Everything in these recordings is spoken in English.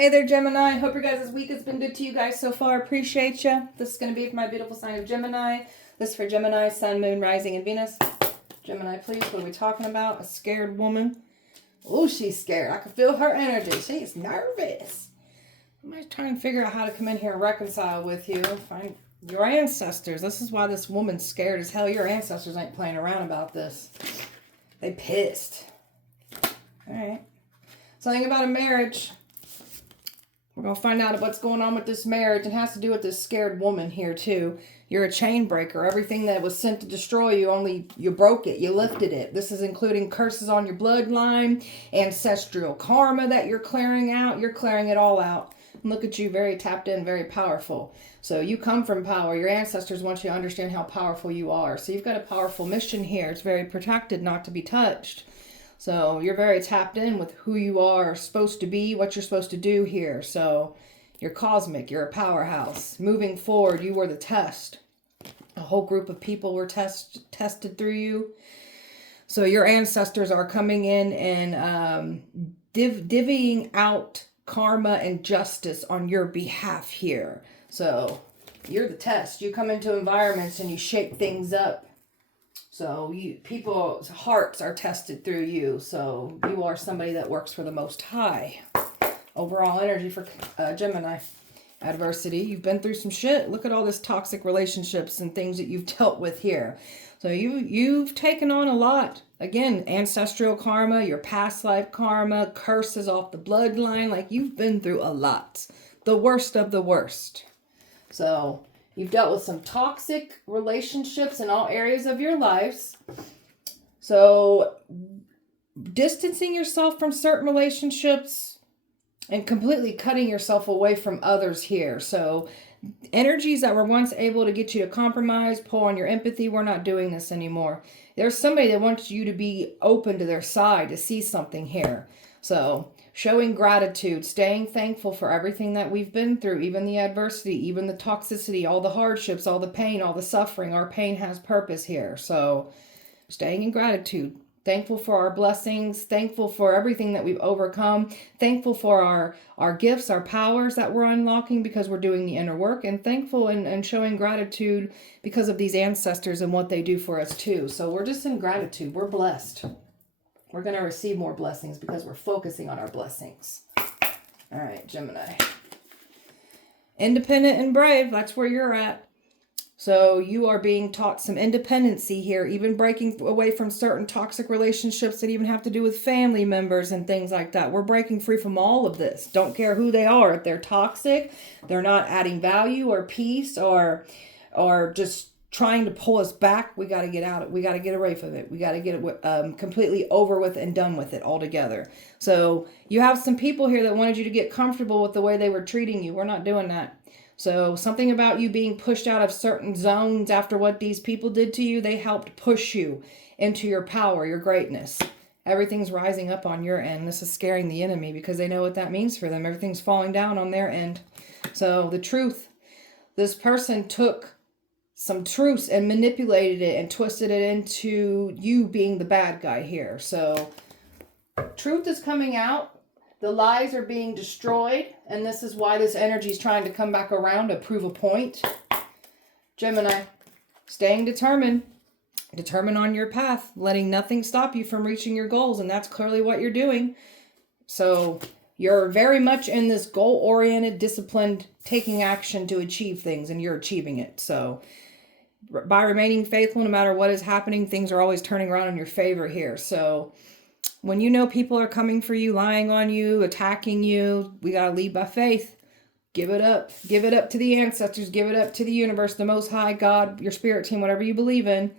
Hey there, Gemini. Hope your guys' week has been good to you guys so far. Appreciate you. This is going to be for my beautiful sign of Gemini. This is for Gemini, Sun, Moon, Rising, and Venus. Gemini, please, what are we talking about? A scared woman. Oh, she's scared. I can feel her energy. She's nervous. I'm just trying to figure out how to come in here and reconcile with you. Find your ancestors. This is why this woman's scared as hell. Your ancestors ain't playing around about this. They pissed. All right. Something about a marriage. We're going to find out what's going on with this marriage. It has to do with this scared woman here, too. You're a chain breaker. Everything that was sent to destroy you, you broke it. You lifted it. This is including curses on your bloodline, ancestral karma that you're clearing out. You're clearing it all out. And look at you, very tapped in, very powerful. So you come from power. Your ancestors want you to understand how powerful you are. So you've got a powerful mission here. It's very protected, not to be touched. So you're very tapped in with who you are supposed to be, what you're supposed to do here. So you're cosmic, you're a powerhouse. Moving forward, you were the test. A whole group of people were tested through you. So your ancestors are coming in and divvying out karma and justice on your behalf here. So you're the test. You come into environments and you shake things up. So people's hearts are tested through you. So you are somebody that works for the Most High. Overall energy for Gemini. Adversity. You've been through some shit. Look at all this toxic relationships and things that you've dealt with here. So you've taken on a lot. Again, ancestral karma, your past life karma, curses off the bloodline. Like, you've been through a lot. The worst of the worst. So you've dealt with some toxic relationships in all areas of your lives. So distancing yourself from certain relationships and completely cutting yourself away from others here. So energies that were once able to get you to compromise, pull on your empathy, we're not doing this anymore. There's somebody that wants you to be open to their side, to see something here. So showing gratitude, staying thankful for everything that we've been through, even the adversity, even the toxicity, all the hardships, all the pain, all the suffering. Our pain has purpose here. So staying in gratitude, thankful for our blessings, thankful for everything that we've overcome, thankful for our gifts, our powers that we're unlocking because we're doing the inner work, and thankful and showing gratitude because of these ancestors and what they do for us too. So we're just in gratitude. We're blessed. We're going to receive more blessings because we're focusing on our blessings. All right, Gemini. Independent and brave, that's where you're at. So you are being taught some independency here, even breaking away from certain toxic relationships that even have to do with family members and things like that. We're breaking free from all of this. Don't care who they are. If they're toxic, they're not adding value or peace or just trying to pull us back, we got to get out. We got to get away from it. We got to get it completely over with and done with it altogether. So you have some people here that wanted you to get comfortable with the way they were treating you. We're not doing that. So something about you being pushed out of certain zones after what these people did to you, they helped push you into your power, your greatness. Everything's rising up on your end. This is scaring the enemy because they know what that means for them. Everything's falling down on their end. So the truth, this person took some truths and manipulated it and twisted it into you being the bad guy here. So truth is coming out. The lies are being destroyed. And this is why this energy is trying to come back around to prove a point. Gemini, staying determined. Determined on your path. Letting nothing stop you from reaching your goals. And that's clearly what you're doing. So you're very much in this goal-oriented, disciplined, taking action to achieve things. And you're achieving it. So by remaining faithful, no matter what is happening, things are always turning around in your favor here. So when you know people are coming for you, lying on you, attacking you, we got to lead by faith. Give it up. Give it up to the ancestors. Give it up to the universe, the Most High, God, your spirit team, whatever you believe in.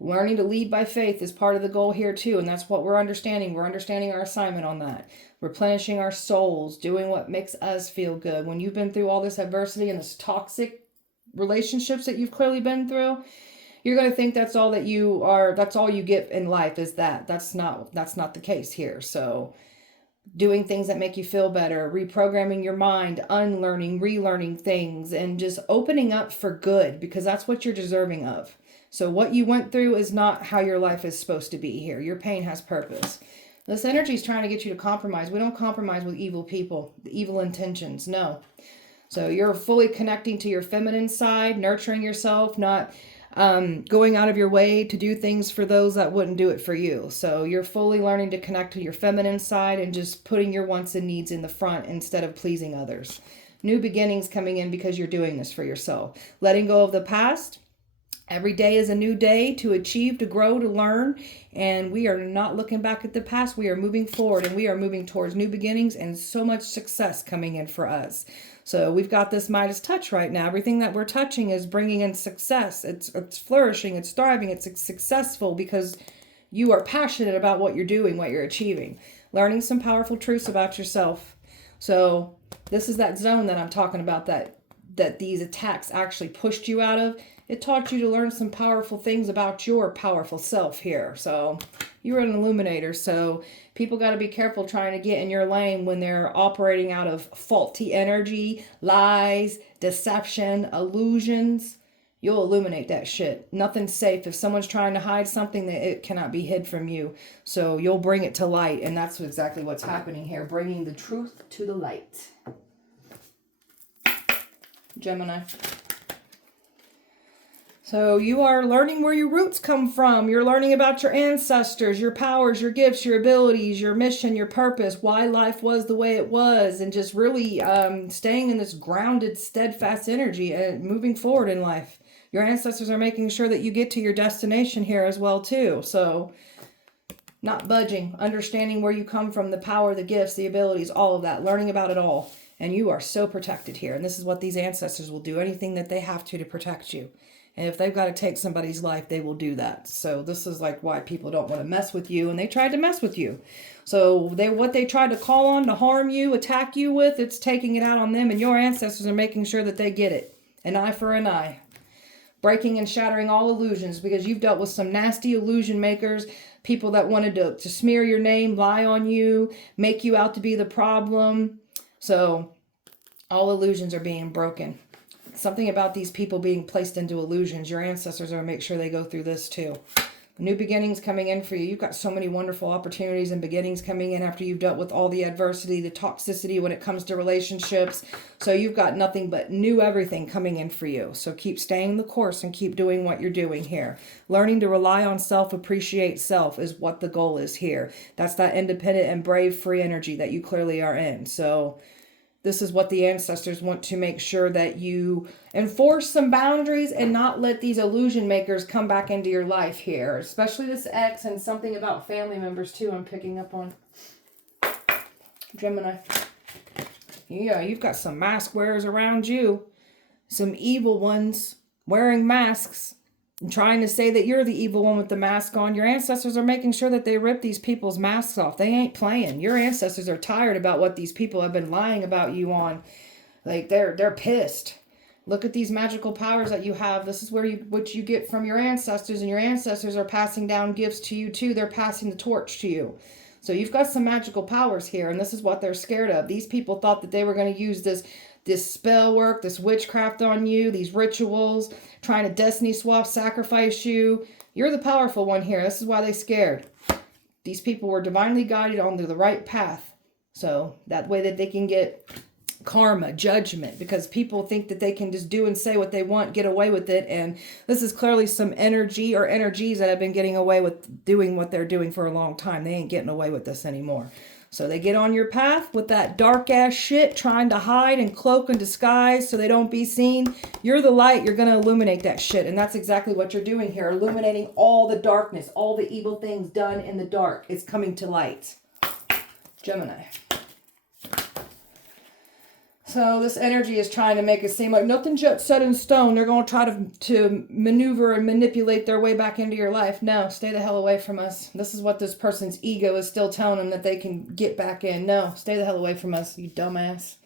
Learning to lead by faith is part of the goal here too. And that's what we're understanding. We're understanding our assignment on that. Replenishing our souls, doing what makes us feel good. When you've been through all this adversity and this toxic relationships that you've clearly been through, you're going to think that's all that you are, that's all you get in life is that. That's not the case here. So doing things that make you feel better, reprogramming your mind, unlearning, relearning things, and just opening up for good, because that's what you're deserving of. So what you went through is not how your life is supposed to be here. Your pain has purpose. This energy is trying to get you to compromise. We don't compromise with evil people, the evil intentions. No. So you're fully connecting to your feminine side, nurturing yourself, not going out of your way to do things for those that wouldn't do it for you. So you're fully learning to connect to your feminine side and just putting your wants and needs in the front instead of pleasing others. New beginnings coming in because you're doing this for yourself. Letting go of the past. Every day is a new day to achieve, to grow, to learn. And we are not looking back at the past. We are moving forward, and we are moving towards new beginnings and so much success coming in for us. So we've got this Midas touch right now. Everything that we're touching is bringing in success. It's flourishing. It's thriving. It's successful because you are passionate about what you're doing, what you're achieving. Learning some powerful truths about yourself. So this is that zone that I'm talking about that these attacks actually pushed you out of. It taught you to learn some powerful things about your powerful self here. So you're an illuminator. So people got to be careful trying to get in your lane when they're operating out of faulty energy, lies, deception, illusions. You'll illuminate that shit. Nothing's safe. If someone's trying to hide something, that it cannot be hid from you. So you'll bring it to light. And that's exactly what's happening here. Bringing the truth to the light. Gemini. So you are learning where your roots come from. You're learning about your ancestors, your powers, your gifts, your abilities, your mission, your purpose, why life was the way it was, and just really staying in this grounded, steadfast energy and moving forward in life. Your ancestors are making sure that you get to your destination here as well too. So not budging, understanding where you come from, the power, the gifts, the abilities, all of that, learning about it all. And you are so protected here. And this is what these ancestors will do, anything that they have to protect you. And if they've got to take somebody's life, they will do that. So this is like why people don't want to mess with you. And they tried to mess with you. So what they tried to call on to harm you, attack you with, it's taking it out on them. And your ancestors are making sure that they get it. An eye for an eye. Breaking and shattering all illusions, because you've dealt with some nasty illusion makers. People that wanted to smear your name, lie on you, make you out to be the problem. So all illusions are being broken. Something about these people being placed into illusions. Your ancestors are going to make sure they go through this too. New beginnings coming in for you. You've got so many wonderful opportunities and beginnings coming in after you've dealt with all the adversity, the toxicity when it comes to relationships. So you've got nothing but new everything coming in for you. So keep staying the course and keep doing what you're doing here. Learning to rely on self, appreciate self is what the goal is here. That's that independent and brave, free energy that you clearly are in. So this is what the ancestors want to make sure that you enforce some boundaries and not let these illusion makers come back into your life here. Especially this ex and something about family members too I'm picking up on. Gemini. Yeah, you've got some mask wearers around you. Some evil ones wearing masks. And trying to say that you're the evil one with the mask on. Your ancestors are making sure that they rip these people's masks off. They ain't playing. Your ancestors are tired about what these people have been lying about you on. Like they're pissed. Look at these magical powers that you have. This is what you get from your ancestors, and your ancestors are passing down gifts to you too. They're passing the torch to you. So you've got some magical powers here, and this is what they're scared of. These people thought that they were going to use this spell work, this witchcraft on you, these rituals, trying to destiny swap, sacrifice you. You're the powerful one here. This is why they're scared. These people were divinely guided onto the right path. So that way that they can get karma, judgment, because people think that they can just do and say what they want, get away with it. And this is clearly some energy or energies that have been getting away with doing what they're doing for a long time. They ain't getting away with this anymore. So they get on your path with that dark ass shit, trying to hide and cloak and disguise so they don't be seen. You're the light. You're going to illuminate that shit. And that's exactly what you're doing here. Illuminating all the darkness, all the evil things done in the dark. It's coming to light. Gemini. So this energy is trying to make it seem like nothing's yet set in stone. They're going to try to maneuver and manipulate their way back into your life. No, stay the hell away from us. This is what this person's ego is still telling them, that they can get back in. No, stay the hell away from us, you dumbass.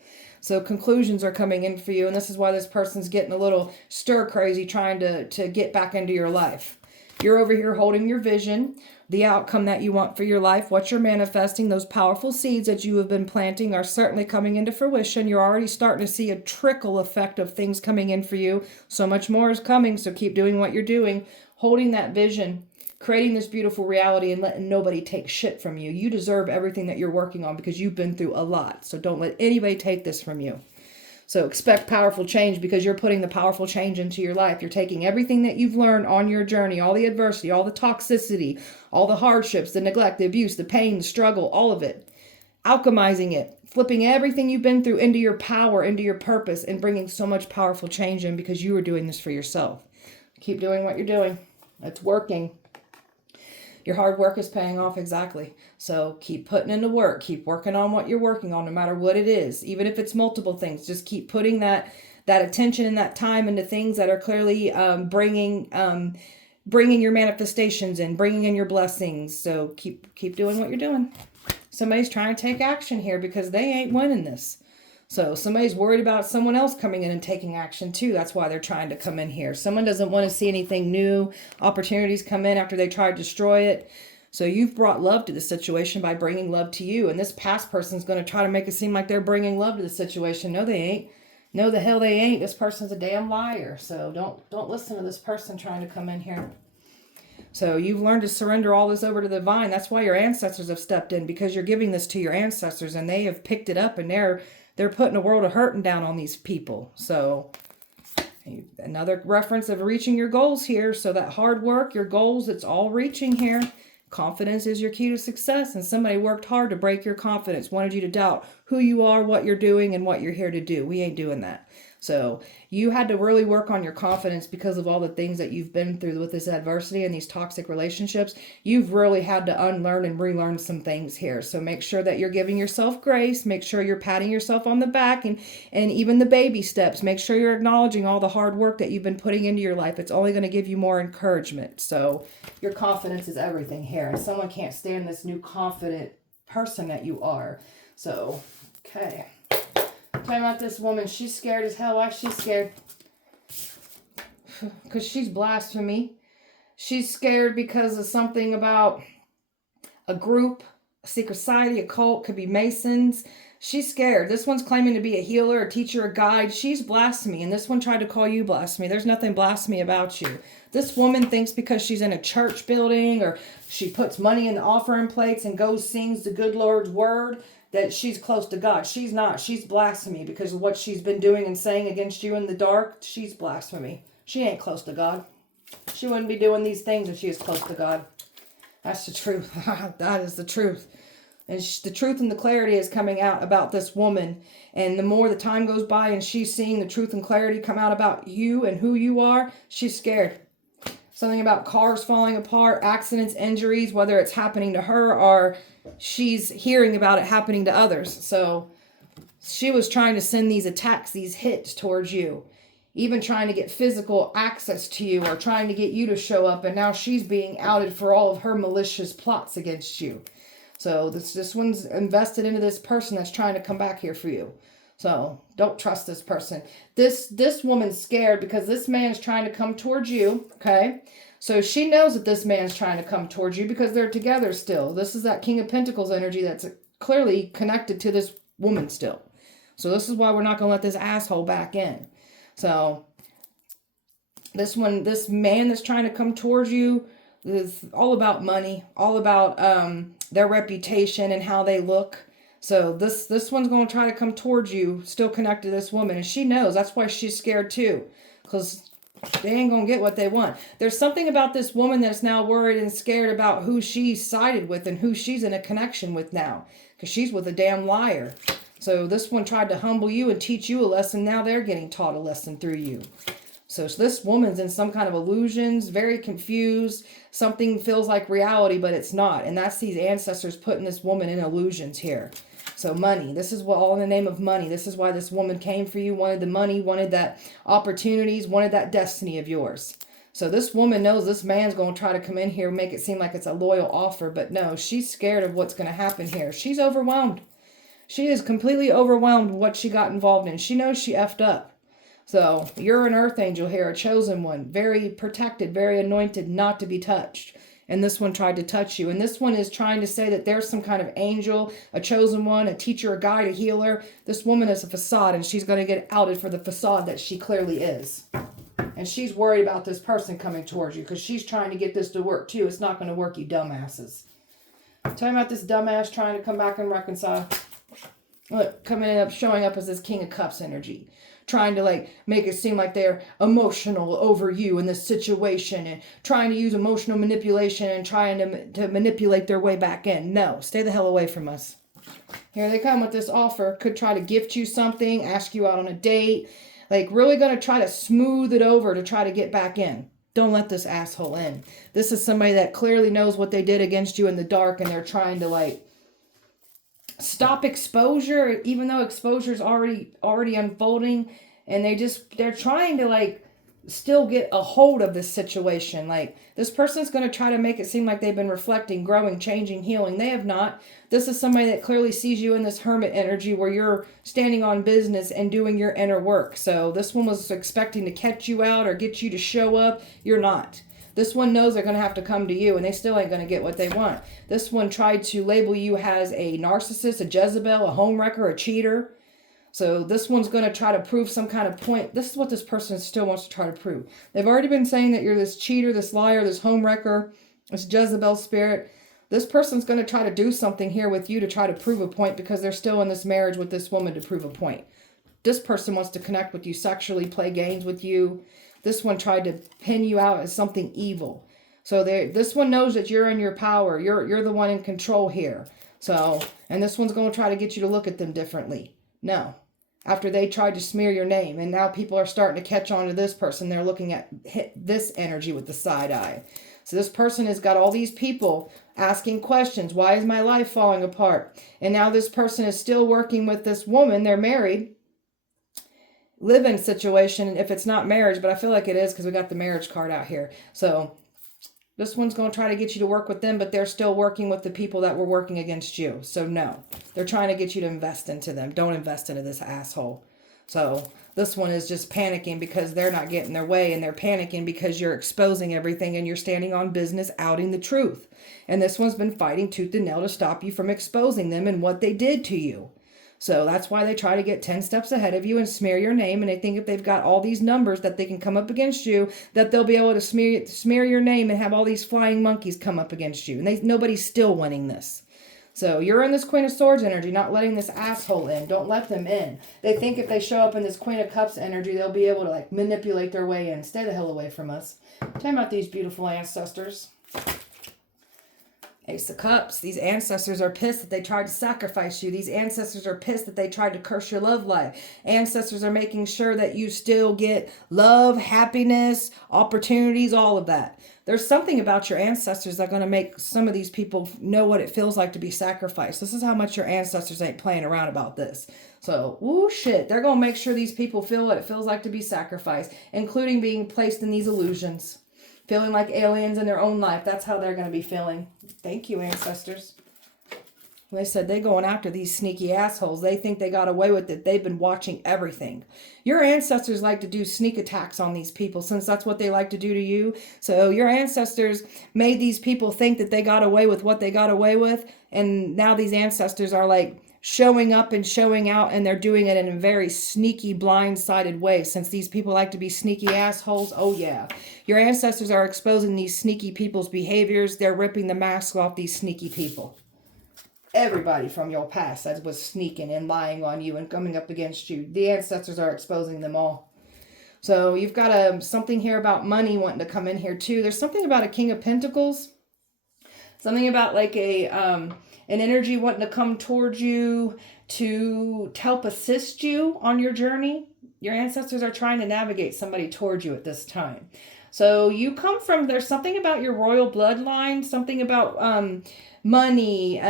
So conclusions are coming in for you, and this is why this person's getting a little stir crazy trying to get back into your life. You're over here holding your vision, the outcome that you want for your life, what you're manifesting. Those powerful seeds that you have been planting are certainly coming into fruition. You're already starting to see a trickle effect of things coming in for you. So much more is coming, so keep doing what you're doing, holding that vision, creating this beautiful reality and letting nobody take shit from you. You deserve everything that you're working on because you've been through a lot. So don't let anybody take this from you. So expect powerful change because you're putting the powerful change into your life. You're taking everything that you've learned on your journey, all the adversity, all the toxicity, all the hardships, the neglect, the abuse, the pain, the struggle, all of it. Alchemizing it, flipping everything you've been through into your power, into your purpose, and bringing so much powerful change in because you are doing this for yourself. Keep doing what you're doing. It's working. Your hard work is paying off, exactly. So keep putting in the work. Keep working on what you're working on, no matter what it is. Even if it's multiple things, just keep putting that attention and that time into things that are clearly bringing your manifestations in, bringing in your blessings. So keep doing what you're doing. Somebody's trying to take action here because they ain't winning this. So somebody's worried about someone else coming in and taking action too. That's why they're trying to come in here. Someone doesn't want to see anything new. Opportunities come in after they try to destroy it. So you've brought love to the situation by bringing love to you. And this past person's going to try to make it seem like they're bringing love to the situation. No, they ain't. No, the hell they ain't. This person's a damn liar. So don't listen to this person trying to come in here. So you've learned to surrender all this over to the divine. That's why your ancestors have stepped in, because you're giving this to your ancestors and they have picked it up and they're putting a world of hurting down on these people. So another reference of reaching your goals here. So that hard work, your goals, it's all reaching here. Confidence is your key to success. And somebody worked hard to break your confidence, wanted you to doubt who you are, what you're doing, and what you're here to do. We ain't doing that. So you had to really work on your confidence because of all the things that you've been through with this adversity and these toxic relationships. You've really had to unlearn and relearn some things here. So make sure that you're giving yourself grace. Make sure you're patting yourself on the back and even the baby steps. Make sure you're acknowledging all the hard work that you've been putting into your life. It's only going to give you more encouragement. So your confidence is everything here. And someone can't stand this new confident person that you are. So, okay. Talking about this woman, she's scared as hell. Why is she scared? Because she's blasphemy. She's scared because of something about a group, a secret society, a cult, could be Masons. She's scared. This one's claiming to be a healer, a teacher, a guide. She's blasphemy, and this one tried to call you blasphemy. There's nothing blasphemy about you. This woman thinks because she's in a church building or she puts money in the offering plates and goes sings the good Lord's word, that she's close to God. She's not. She's blasphemy because of what she's been doing and saying against you in the dark. She's blasphemy. She ain't close to God. She wouldn't be doing these things if she was close to God. That's the truth. That is the truth. And the truth and the clarity is coming out about this woman. And the more the time goes by and she's seeing the truth and clarity come out about you and who you are, she's scared. Something about cars falling apart, accidents, injuries, whether it's happening to her or she's hearing about it happening to others. So she was trying to send these attacks, these hits towards you, even trying to get physical access to you or trying to get you to show up. And now she's being outed for all of her malicious plots against you. So this one's invested into this person that's trying to come back here for you. So don't trust this person. This woman's scared because this man's trying to come towards you, okay? So she knows that this man's trying to come towards you because they're together still. This is that King of Pentacles energy that's clearly connected to this woman still. So this is why we're not going to let this asshole back in. So this man that's trying to come towards you is all about money, all about their reputation and how they look. So this one's going to try to come towards you, still connected to this woman. And she knows. That's why she's scared too. Because they ain't going to get what they want. There's something about this woman that's now worried and scared about who she's sided with and who she's in a connection with now. Because she's with a damn liar. So this one tried to humble you and teach you a lesson. Now they're getting taught a lesson through you. So this woman's in some kind of illusions, very confused. Something feels like reality, but it's not. And that's these ancestors putting this woman in illusions here. So money, this is what all in the name of money. This is why this woman came for you, wanted the money, wanted that opportunities, wanted that destiny of yours. So this woman knows this man's going to try to come in here and make it seem like it's a loyal offer. But no, she's scared of what's going to happen here. She's overwhelmed. She is completely overwhelmed with what she got involved in. She knows she effed up. So you're an earth angel here, a chosen one, very protected, very anointed, not to be touched. And this one tried to touch you. And this one is trying to say that there's some kind of angel, a chosen one, a teacher, a guide, a healer. This woman is a facade, and she's going to get outed for the facade that she clearly is. And And she's worried about this person coming towards you because she's trying to get this to work too. It's not going to work, you dumbasses. Tell me about this dumbass trying to come back and reconcile. Look, showing up as this King of Cups energy. Trying to like make it seem like they're emotional over you in this situation and trying to use emotional manipulation and trying to manipulate their way back in. No, stay the hell away from us. Here they come with this offer. Could try to gift you something, ask you out on a date. Like really going to try to smooth it over to try to get back in. Don't let this asshole in. This is somebody that clearly knows what they did against you in the dark and they're trying to like stop exposure, even though exposure is already unfolding, and they're trying to like still get a hold of this situation. Like this person's going to try to make it seem like they've been reflecting, growing, changing, healing. They have not. This is somebody that clearly sees you in this hermit energy where you're standing on business and doing your inner work. So this one was expecting to catch you out or get you to show up. You're not. This one knows they're going to have to come to you and they still ain't going to get what they want. This one tried to label you as a narcissist, a Jezebel, a homewrecker, a cheater. So this one's going to try to prove some kind of point. This is what this person still wants to try to prove. They've already been saying that you're this cheater, this liar, this homewrecker, this Jezebel spirit. This person's going to try to do something here with you to try to prove a point because they're still in this marriage with this woman to prove a point. This person wants to connect with you sexually, play games with you. This one tried to pin you out as something evil. So this one knows that you're in your power. You're the one in control here. So, and this one's going to try to get you to look at them differently. No. After they tried to smear your name. And now people are starting to catch on to this person. They're looking at this energy with the side eye. So this person has got all these people asking questions. Why is my life falling apart? And now this person is still working with this woman. They're married. Live-in situation, if it's not marriage, but I feel like it is because we got the marriage card out here. So this one's going to try to get you to work with them, but they're still working with the people that were working against you. So no, they're trying to get you to invest into them. Don't invest into this asshole. So this one is just panicking because they're not getting their way, and they're panicking because you're exposing everything and you're standing on business, outing the truth. And this one's been fighting tooth and nail to stop you from exposing them and what they did to you. So that's why they try to get 10 steps ahead of you and smear your name. And they think if they've got all these numbers that they can come up against you, that they'll be able to smear your name and have all these flying monkeys come up against you. And nobody's still winning this. So you're in this Queen of Swords energy, not letting this asshole in. Don't let them in. They think if they show up in this Queen of Cups energy, they'll be able to like manipulate their way in. Stay the hell away from us. Tell me about these beautiful ancestors. Ace of Cups. These ancestors are pissed that they tried to sacrifice you. These ancestors are pissed that they tried to curse your love life. Ancestors are making sure that you still get love, happiness, opportunities, all of that. There's something about your ancestors that's going to make some of these people know what it feels like to be sacrificed. This is how much your ancestors ain't playing around about this. So, ooh, shit. They're going to make sure these people feel what it feels like to be sacrificed, including being placed in these illusions. Feeling like aliens in their own life. That's how they're going to be feeling. Thank you, ancestors. They said they're going after these sneaky assholes. They think they got away with it. They've been watching everything. Your ancestors like to do sneak attacks on these people since that's what they like to do to you. So your ancestors made these people think that they got away with what they got away with. And now these ancestors are like showing up and showing out, and they're doing it in a very sneaky, blind-sided way. Since these people like to be sneaky assholes, oh yeah. Your ancestors are exposing these sneaky people's behaviors. They're ripping the mask off these sneaky people. Everybody from your past that was sneaking and lying on you and coming up against you. The ancestors are exposing them all. So you've got something here about money wanting to come in here too. There's something about a King of Pentacles. Something about like an energy wanting to come towards you to help assist you on your journey. Your ancestors are trying to navigate somebody towards you at this time. So you come from, there's something about your royal bloodline, something about money,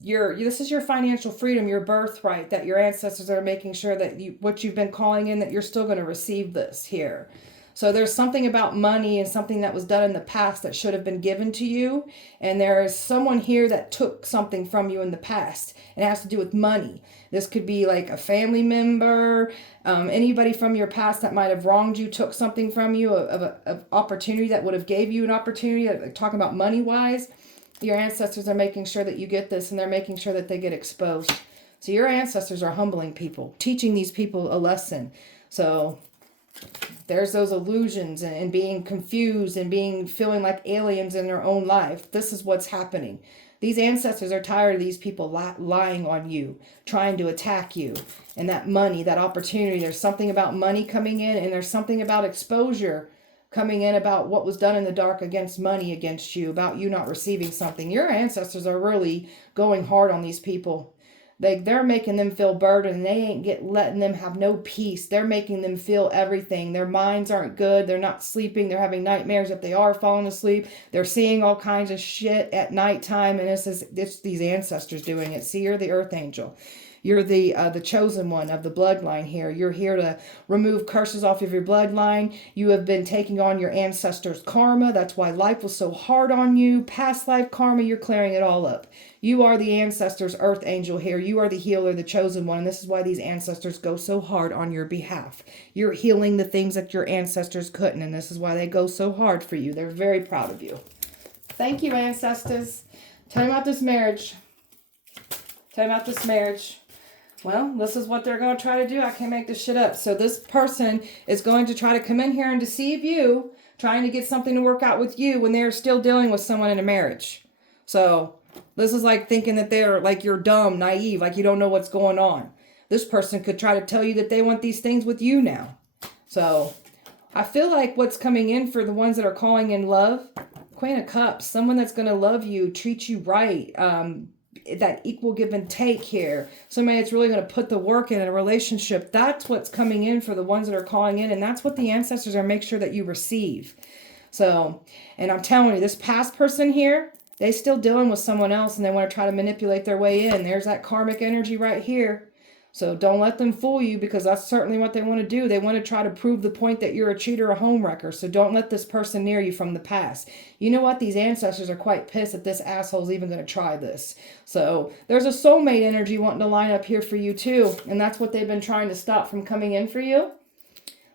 this is your financial freedom, your birthright, that your ancestors are making sure that what you've been calling in, that you're still going to receive this here. So there's something about money and something that was done in the past that should have been given to you. And there is someone here that took something from you in the past. It has to do with money. This could be like a family member, anybody from your past that might have wronged you, took something from you, of opportunity that would have gave you an opportunity, talking about money-wise. Your ancestors are making sure that you get this, and they're making sure that they get exposed. So your ancestors are humbling people, teaching these people a lesson. So There's those illusions and being confused and feeling like aliens in their own life. This is what's happening. These ancestors are tired of these people lying on you, trying to attack you. And that money, that opportunity, there's something about money coming in, and there's something about exposure coming in about what was done in the dark against money against you, about you not receiving something. Your ancestors are really going hard on these people. They're making them feel burdened. They ain't letting them have no peace. They're making them feel everything. Their minds aren't good. They're not sleeping. They're having nightmares. If they are falling asleep, they're seeing all kinds of shit at nighttime. And it's these ancestors doing it. See, you're the earth angel. You're the chosen one of the bloodline here. You're here to remove curses off of your bloodline. You have been taking on your ancestors' karma. That's why life was so hard on you. Past life karma, you're clearing it all up. You are the ancestors' earth angel here. You are the healer, the chosen one. And this is why these ancestors go so hard on your behalf. You're healing the things that your ancestors couldn't. And this is why they go so hard for you. They're very proud of you. Thank you, ancestors. Tell me about this marriage. Tell me about this marriage. Well, this is what they're going to try to do. I can't make this shit up. So this person is going to try to come in here and deceive you, trying to get something to work out with you when they're still dealing with someone in a marriage. So this is like thinking that they're like you're dumb, naive, like you don't know what's going on. This person could try to tell you that they want these things with you now. So I feel like what's coming in for the ones that are calling in love, Queen of Cups, someone that's going to love you, treat you right, that equal give and take here. Somebody that's really going to put the work in a relationship. That's what's coming in for the ones that are calling in. And that's what the ancestors are make sure that you receive. So, and I'm telling you, this past person here, they still dealing with someone else and they want to try to manipulate their way in. There's that karmic energy right here. So don't let them fool you, because that's certainly what they want to do. They want to try to prove the point that you're a cheater, a homewrecker. So don't let this person near you from the past. You know what? These ancestors are quite pissed that this asshole's even going to try this. So there's a soulmate energy wanting to line up here for you too. And that's what they've been trying to stop from coming in for you.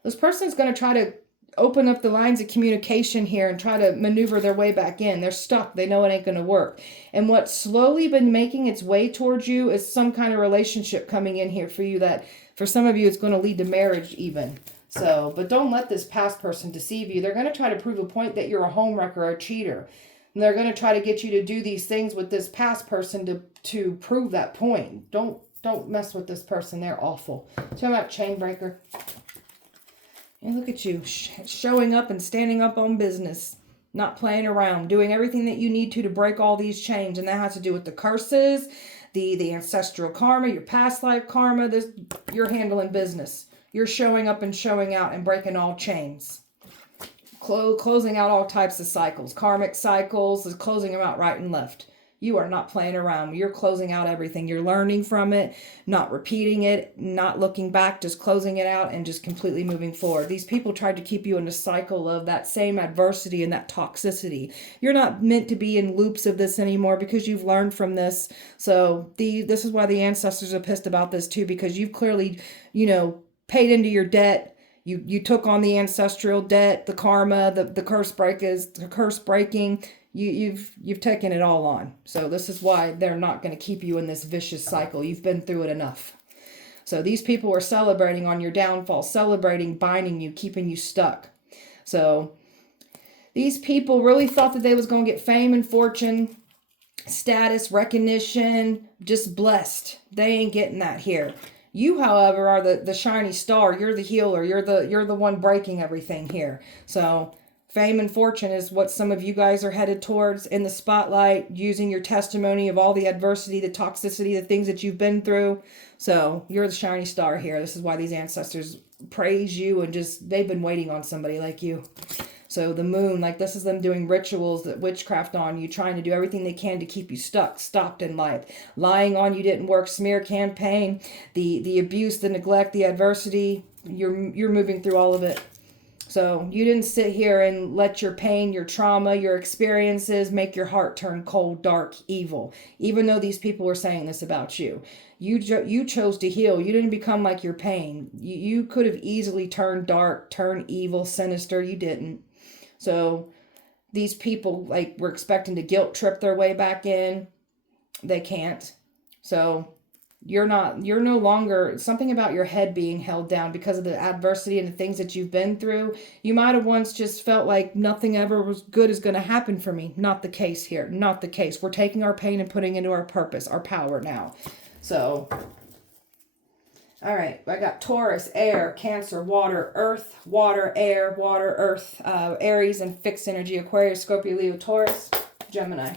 This person's going to try to open up the lines of communication here and try to maneuver their way back in. They're stuck. They know it ain't going to work. And what's slowly been making its way towards you is some kind of relationship coming in here for you that for some of you it's going to lead to marriage even. So, but don't let this past person deceive you. They're going to try to prove a point that you're a homewrecker or a cheater. And they're going to try to get you to do these things with this past person to prove that point. Don't mess with this person. They're awful. Tell me about chain breaker. And look at you, showing up and standing up on business, not playing around, doing everything that you need to break all these chains. And that has to do with the curses, the ancestral karma, your past life karma. You're handling business. You're showing up and showing out and breaking all chains. Closing out all types of cycles, karmic cycles, is closing them out right and left. You are not playing around. You're closing out everything. You're learning from it, not repeating it, not looking back, just closing it out and just completely moving forward. These people tried to keep you in a cycle of that same adversity and that toxicity. You're not meant to be in loops of this anymore because you've learned from this. So this is why the ancestors are pissed about this too, because you've clearly, paid into your debt. You took on the ancestral debt, the karma, the curse breaking. You've taken it all on. So this is why they're not going to keep you in this vicious cycle. You've been through it enough. So these people are celebrating on your downfall, celebrating, binding you, keeping you stuck. So these people really thought that they was going to get fame and fortune, status, recognition, just blessed. They ain't getting that here. You, however, are the shiny star. You're the healer. You're the one breaking everything here. So fame and fortune is what some of you guys are headed towards in the spotlight, using your testimony of all the adversity, the toxicity, the things that you've been through. So you're the shiny star here. This is why these ancestors praise you and they've been waiting on somebody like you. So the moon, like this is them doing rituals, that witchcraft on you, trying to do everything they can to keep you stopped in life. Lying on you didn't work, smear campaign, the abuse, the neglect, the adversity, you're moving through all of it. So you didn't sit here and let your pain, your trauma, your experiences make your heart turn cold, dark, evil. Even though these people were saying this about you. You chose to heal. You didn't become like your pain. You could have easily turned dark, turned evil, sinister. You didn't. So these people were expecting to guilt trip their way back in. They can't. So You're no longer, something about your head being held down because of the adversity and the things that you've been through. You might have once just felt like nothing ever was good is going to happen for me. Not the case here. Not the case. We're taking our pain and putting into our purpose, our power now. So, all right. I got Taurus, air, Cancer, water, earth, water, air, water, earth, Aries, and fixed energy, Aquarius, Scorpio, Leo, Taurus, Gemini.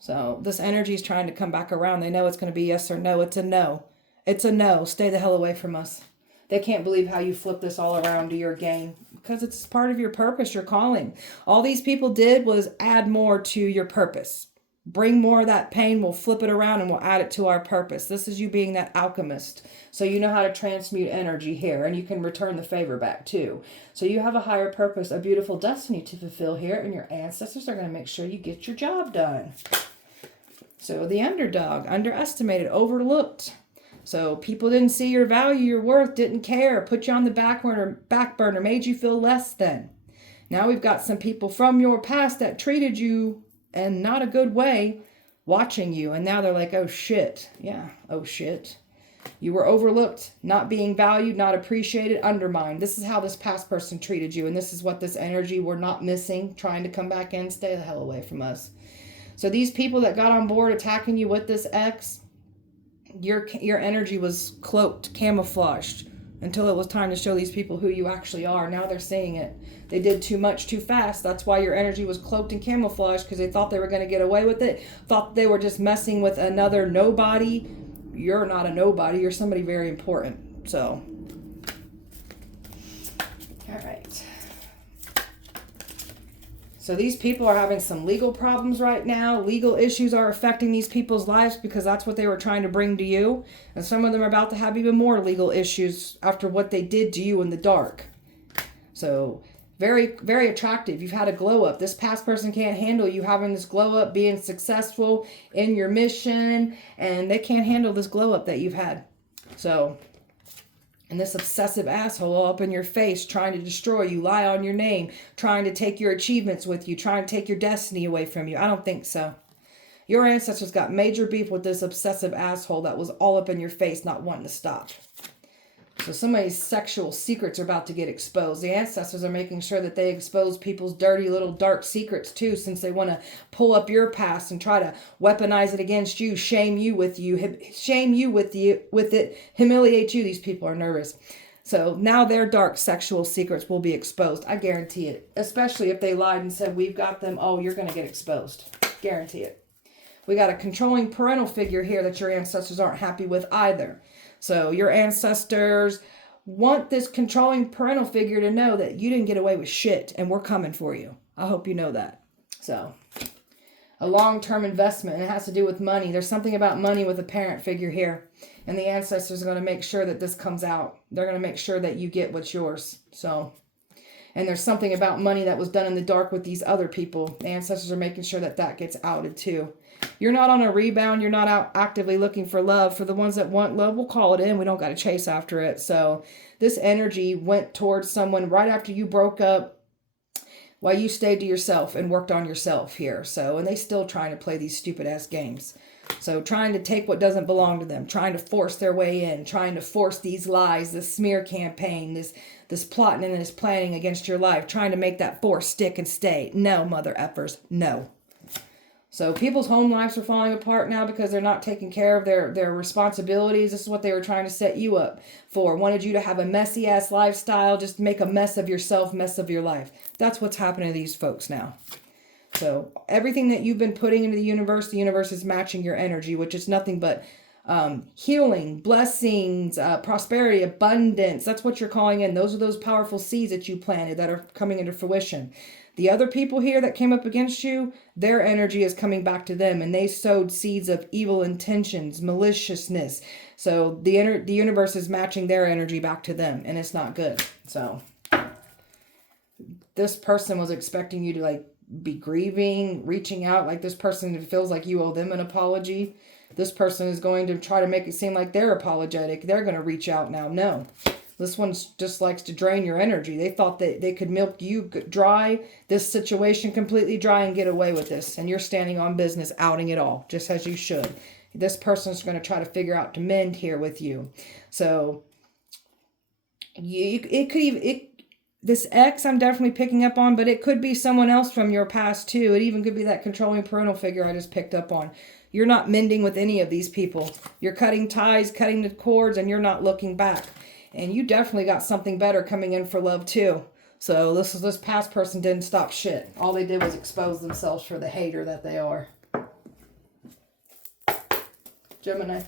So this energy is trying to come back around. They know it's going to be yes or no. It's a no. It's a no. Stay the hell away from us. They can't believe how you flip this all around to your gain because it's part of your purpose, your calling. All these people did was add more to your purpose. Bring more of that pain. We'll flip it around and we'll add it to our purpose. This is you being that alchemist. So you know how to transmute energy here and you can return the favor back too. So you have a higher purpose, a beautiful destiny to fulfill here, and your ancestors are going to make sure you get your job done. So the underdog, underestimated, overlooked. So people didn't see your value, your worth, didn't care, put you on the back burner, made you feel less than. Now we've got some people from your past that treated you in not a good way, watching you. And now they're like, oh shit. Yeah, oh shit. You were overlooked, not being valued, not appreciated, undermined. This is how this past person treated you. And this is what this energy we're not missing, trying to come back in. Stay the hell away from us. So these people that got on board attacking you with this X, your energy was cloaked, camouflaged until it was time to show these people who you actually are. Now they're seeing it. They did too much too fast. That's why your energy was cloaked and camouflaged, because they thought they were going to get away with it. Thought they were just messing with another nobody. You're not a nobody. You're somebody very important. So, all right. So these people are having some legal problems right now. Legal issues are affecting these people's lives because that's what they were trying to bring to you. And some of them are about to have even more legal issues after what they did to you in the dark. So very, very attractive. You've had a glow up. This past person can't handle you having this glow up, being successful in your mission. And they can't handle this glow up that you've had. So... and this obsessive asshole all up in your face, trying to destroy you, lie on your name, trying to take your achievements with you, trying to take your destiny away from you. I don't think so. Your ancestors got major beef with this obsessive asshole that was all up in your face, not wanting to stop. So somebody's sexual secrets are about to get exposed. The ancestors are making sure that they expose people's dirty little dark secrets too, since they want to pull up your past and try to weaponize it against you, shame you with it, humiliate you. These people are nervous. So now their dark sexual secrets will be exposed. I guarantee it. Especially if they lied and said, we've got them. Oh, you're going to get exposed. Guarantee it. We got a controlling parental figure here that your ancestors aren't happy with either. So your ancestors want this controlling parental figure to know that you didn't get away with shit and we're coming for you. I hope you know that. So a long-term investment, and it has to do with money. There's something about money with a parent figure here. And the ancestors are going to make sure that this comes out. They're going to make sure that you get what's yours. So, and there's something about money that was done in the dark with these other people. The ancestors are making sure that that gets outed too. You're not on a rebound. You're not out actively looking for love. For the ones that want love, we'll call it in. We don't got to chase after it. So this energy went towards someone right after you broke up, while you stayed to yourself and worked on yourself here. So, and they still trying to play these stupid ass games. So trying to take what doesn't belong to them, trying to force their way in, trying to force these lies, this smear campaign, this plotting and this planning against your life, trying to make that force stick and stay. No, mother effers, no. So people's home lives are falling apart now because they're not taking care of their responsibilities. This is what they were trying to set you up for. Wanted you to have a messy ass lifestyle, just make a mess of yourself, mess of your life. That's what's happening to these folks now. So everything that you've been putting into the universe is matching your energy, which is nothing but healing, blessings, prosperity, abundance. That's what you're calling in. Those are those powerful seeds that you planted that are coming into fruition. The other people here that came up against you, their energy is coming back to them, and they sowed seeds of evil intentions, maliciousness. So the universe is matching their energy back to them, and it's not good. So this person was expecting you to like be grieving, reaching out, like this person feels like you owe them an apology. This person is going to try to make it seem like they're apologetic. They're going to reach out now. No. This one just likes to drain your energy. They thought that they could milk you dry, this situation completely dry, and get away with this. And you're standing on business, outing it all, just as you should. This person's going to try to figure out to mend here with you. So it could even, this ex I'm definitely picking up on, but it could be someone else from your past too. It even could be that controlling parental figure I just picked up on. You're not mending with any of these people. You're cutting ties, cutting the cords, and you're not looking back. And you definitely got something better coming in for love too. So this past person didn't stop shit. All they did was expose themselves for the hater that they are. Gemini.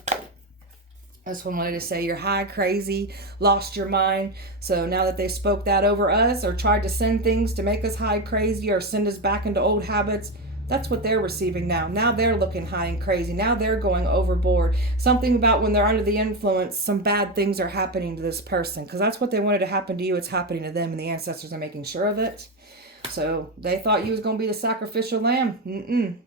This one wanted to say you're high, crazy, lost your mind. So now that they spoke that over us or tried to send things to make us high, crazy, or send us back into old habits, that's what they're receiving now. Now they're looking high and crazy. Now they're going overboard. Something about when they're under the influence, some bad things are happening to this person. Because that's what they wanted to happen to you. It's happening to them, and the ancestors are making sure of it. So they thought you was going to be the sacrificial lamb.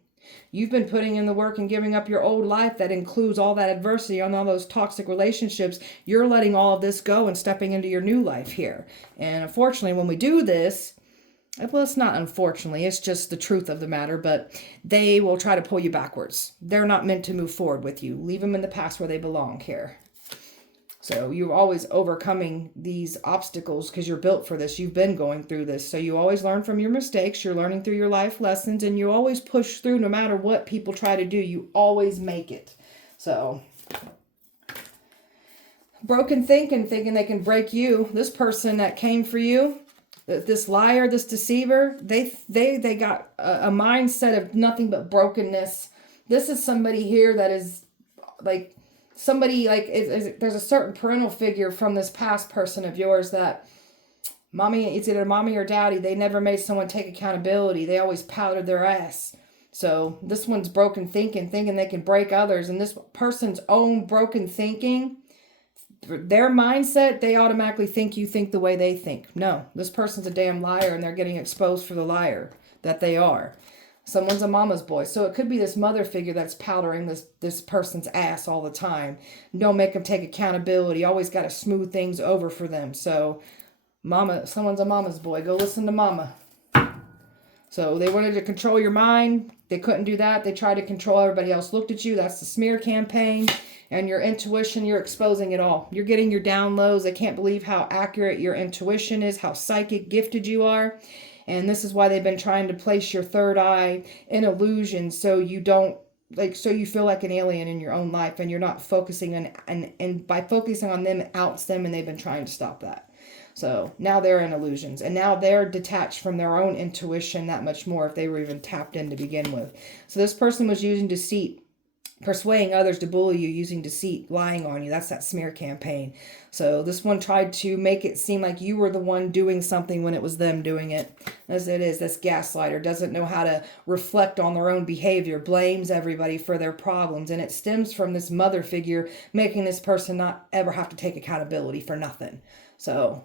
You've been putting in the work and giving up your old life that includes all that adversity on all those toxic relationships. You're letting all of this go and stepping into your new life here. And unfortunately, when we do this, well, it's not unfortunately, it's just the truth of the matter, but they will try to pull you backwards. They're not meant to move forward with you. Leave them in the past where they belong here. So you're always overcoming these obstacles because you're built for this. You've been going through this. So you always learn from your mistakes. You're learning through your life lessons, and you always push through no matter what people try to do. You always make it. So broken thinking they can break you. This person that came for you, this liar, this deceiver, they got a mindset of nothing but brokenness. This is somebody here that is like, somebody like, there's a certain parental figure from this past person of yours that it's either mommy or daddy. They never made someone take accountability. They always powdered their ass. So this one's broken thinking they can break others. And this person's own broken thinking, their mindset, they automatically think you think the way they think. No, this person's a damn liar, and they're getting exposed for the liar that they are. Someone's a mama's boy. So it could be this mother figure that's powdering this person's ass all the time. Don't make them take accountability. Always got to smooth things over for them. So someone's a mama's boy. Go listen to mama. So they wanted to control your mind. They couldn't do that. They tried to control everybody else. Looked at you. That's the smear campaign. And your intuition, you're exposing it all. You're getting your down lows. I can't believe how accurate your intuition is, how psychic gifted you are. And this is why they've been trying to place your third eye in illusion, so you don't, so you feel like an alien in your own life, and you're not focusing on, and by focusing on them, it outs them, and they've been trying to stop that. So now they're in illusions, and now they're detached from their own intuition that much more if they were even tapped in to begin with. So this person was using deceit, persuading others to bully you, using deceit, lying on you. That's that smear campaign. So this one tried to make it seem like you were the one doing something when it was them doing it. As it is, this gaslighter doesn't know how to reflect on their own behavior, blames everybody for their problems, and it stems from this mother figure making this person not ever have to take accountability for nothing. So,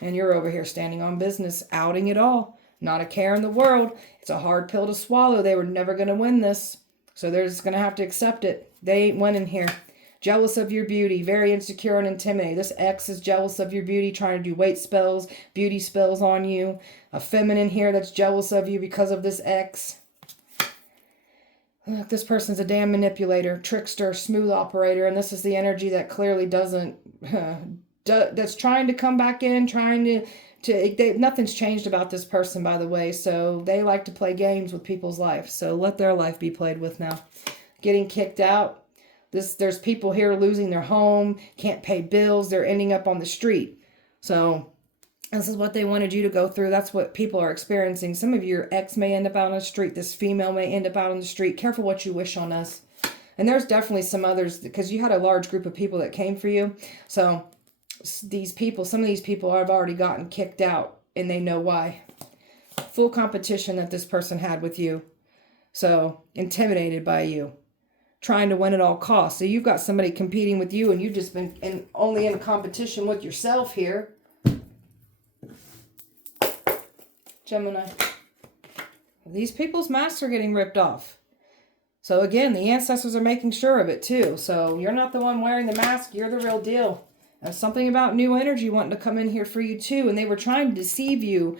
and you're over here standing on business, outing it all. Not a care in the world. It's a hard pill to swallow. They were never going to win this. So they're just going to have to accept it. They ain't winning here. Jealous of your beauty, very insecure and intimidated. This ex is jealous of your beauty, trying to do weight spells, beauty spells on you. A feminine here that's jealous of you because of this ex. Look, this person's a damn manipulator, trickster, smooth operator, and this is the energy that clearly doesn't, that's trying to come back in, nothing's changed about this person, by the way. So they like to play games with people's life. So let their life be played with now. Getting kicked out. There's people here losing their home, can't pay bills. They're ending up on the street. So this is what they wanted you to go through. That's what people are experiencing. Some of your ex may end up out on the street. This female may end up out on the street. Careful what you wish on us. And there's definitely some others, because you had a large group of people that came for you. So some of these people have already gotten kicked out, and they know why. Full competition that this person had with you. So intimidated by you, trying to win at all costs. So you've got somebody competing with you, and you've just been only in competition with yourself here. Gemini. These people's masks are getting ripped off. So again, the ancestors are making sure of it too. So you're not the one wearing the mask. You're the real deal. There's something about new energy wanting to come in here for you too. And they were trying to deceive you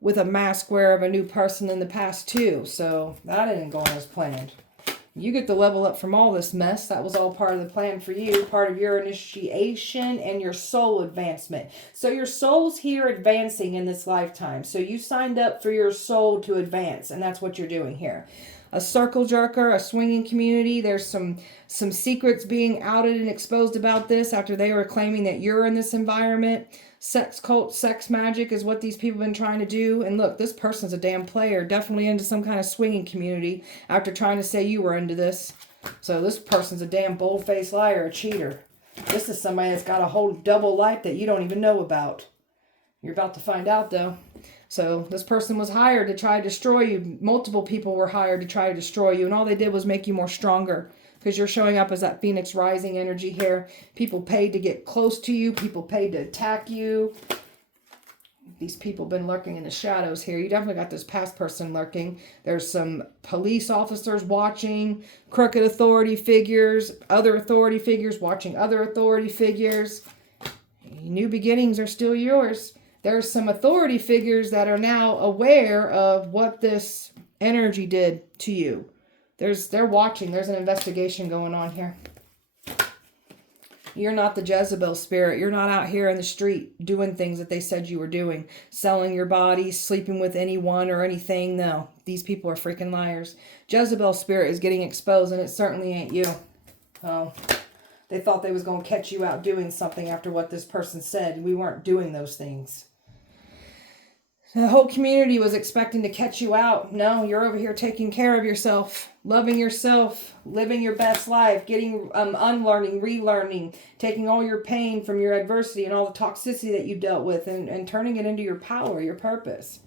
with a mask wearer of a new person in the past too. So that didn't go as planned. You get to level up from all this mess. That was all part of the plan for you, part of your initiation and your soul advancement. So your soul's here advancing in this lifetime. So you signed up for your soul to advance, and that's what you're doing here. A circle jerker, a swinging community. There's some secrets being outed and exposed about this after they were claiming that you're in this environment. Sex cult, sex magic is what these people have been trying to do. And look, this person's a damn player. Definitely into some kind of swinging community after trying to say you were into this. So this person's a damn bold-faced liar, a cheater. This is somebody that's got a whole double life that you don't even know about. You're about to find out, though. So this person was hired to try to destroy you. Multiple people were hired to try to destroy you. And all they did was make you more stronger. Because you're showing up as that Phoenix rising energy here. People paid to get close to you. People paid to attack you. These people have been lurking in the shadows here. You definitely got this past person lurking. There's some police officers watching. Crooked authority figures. Other authority figures watching other authority figures. New beginnings are still yours. There's some authority figures that are now aware of what this energy did to you. They're watching. There's an investigation going on here. You're not the Jezebel spirit. You're not out here in the street doing things that they said you were doing. Selling your body, sleeping with anyone or anything. No, these people are freaking liars. Jezebel spirit is getting exposed, and it certainly ain't you. Oh, they thought they was going to catch you out doing something after what this person said. We weren't doing those things. The whole community was expecting to catch you out. No, you're over here taking care of yourself, loving yourself, living your best life, getting unlearning, relearning, taking all your pain from your adversity and all the toxicity that you dealt with and turning it into your power, your purpose.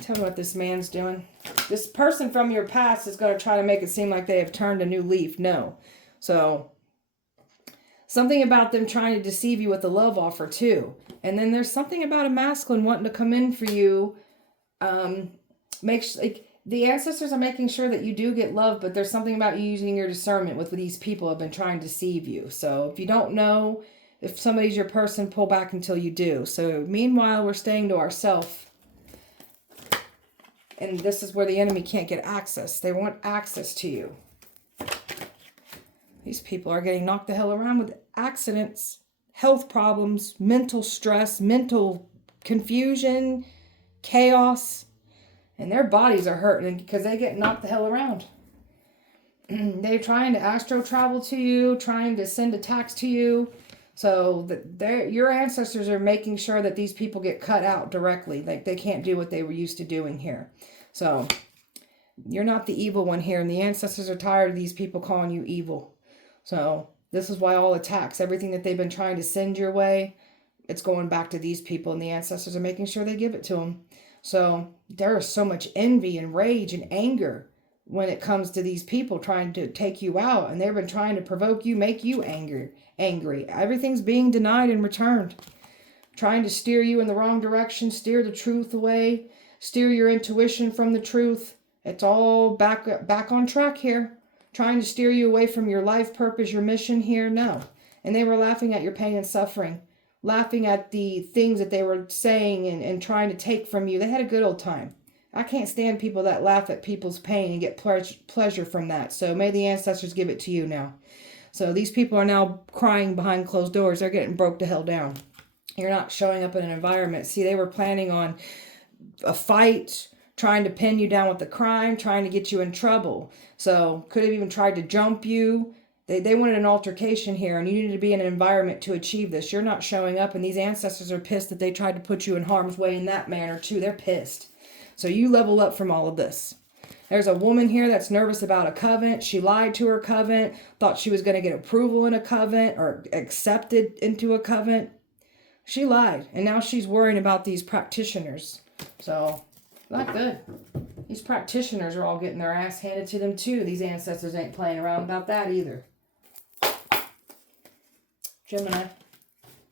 Tell me what this man's doing. This person from your past is going to try to make it seem like they have turned a new leaf. No. So something about them trying to deceive you with a love offer too. And then there's something about a masculine wanting to come in for you. The ancestors are making sure that you do get love, but there's something about you using your discernment with these people who have been trying to deceive you. So if you don't know if somebody's your person, pull back until you do. So meanwhile, we're staying to ourselves. And this is where the enemy can't get access. They want access to you. These people are getting knocked the hell around with accidents, health problems, mental stress, mental confusion, chaos. And their bodies are hurting because they get knocked the hell around. They're trying to astro travel to you, trying to send attacks to you. So your ancestors are making sure that these people get cut out directly. Like they can't do what they were used to doing here. So you're not the evil one here. And the ancestors are tired of these people calling you evil. So this is why all attacks, everything that they've been trying to send your way, it's going back to these people. And the ancestors are making sure they give it to them. So there is so much envy and rage and anger when it comes to these people trying to take you out. And they've been trying to provoke you, make you angry. Everything's being denied and returned. Trying to steer you in the wrong direction, steer the truth away, steer your intuition from the truth. It's all back on track here. Trying to steer you away from your life purpose, your mission here. No. And they were laughing at your pain and suffering. Laughing at the things that they were saying and trying to take from you. They had a good old time. I can't stand people that laugh at people's pain and get pleasure from that. So may the ancestors give it to you now. So these people are now crying behind closed doors. They're getting broke to hell down. You're not showing up in an environment. See, they were planning on a fight, trying to pin you down with the crime, trying to get you in trouble. So could have even tried to jump you. They wanted an altercation here, and you needed to be in an environment to achieve this. You're not showing up, and these ancestors are pissed that they tried to put you in harm's way in that manner too. They're pissed. So you level up from all of this. There's a woman here that's nervous about a covenant. She lied to her covenant, thought she was going to get approval in a covenant or accepted into a covenant. She lied, and now she's worrying about these practitioners. So, not good. These practitioners are all getting their ass handed to them too. These ancestors ain't playing around about that either. Gemini.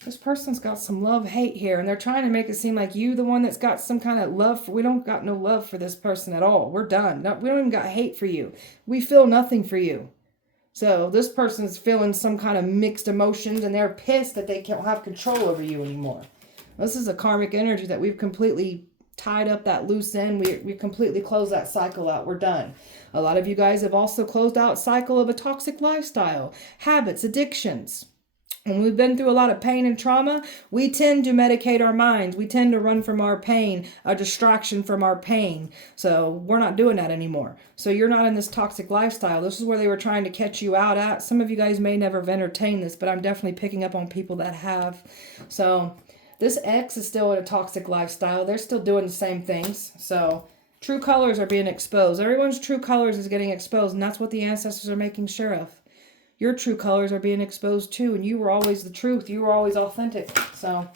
This person's got some love-hate here, and they're trying to make it seem like you the one that's got some kind of love. We don't got no love for this person at all. We're done. No, we don't even got hate for you. We feel nothing for you. So this person's feeling some kind of mixed emotions, and they're pissed that they can't have control over you anymore. This is a karmic energy that we've completely tied up that loose end. We completely closed that cycle out. We're done. A lot of you guys have also closed out a cycle of a toxic lifestyle, habits, addictions. When we've been through a lot of pain and trauma, we tend to medicate our minds. We tend to run from our pain, a distraction from our pain. So we're not doing that anymore. So you're not in this toxic lifestyle. This is where they were trying to catch you out at. Some of you guys may never have entertained this, but I'm definitely picking up on people that have. So this ex is still in a toxic lifestyle. They're still doing the same things. So true colors are being exposed. Everyone's true colors is getting exposed, and that's what the ancestors are making sure of. Your true colors are being exposed too, and you were always the truth. You were always authentic. So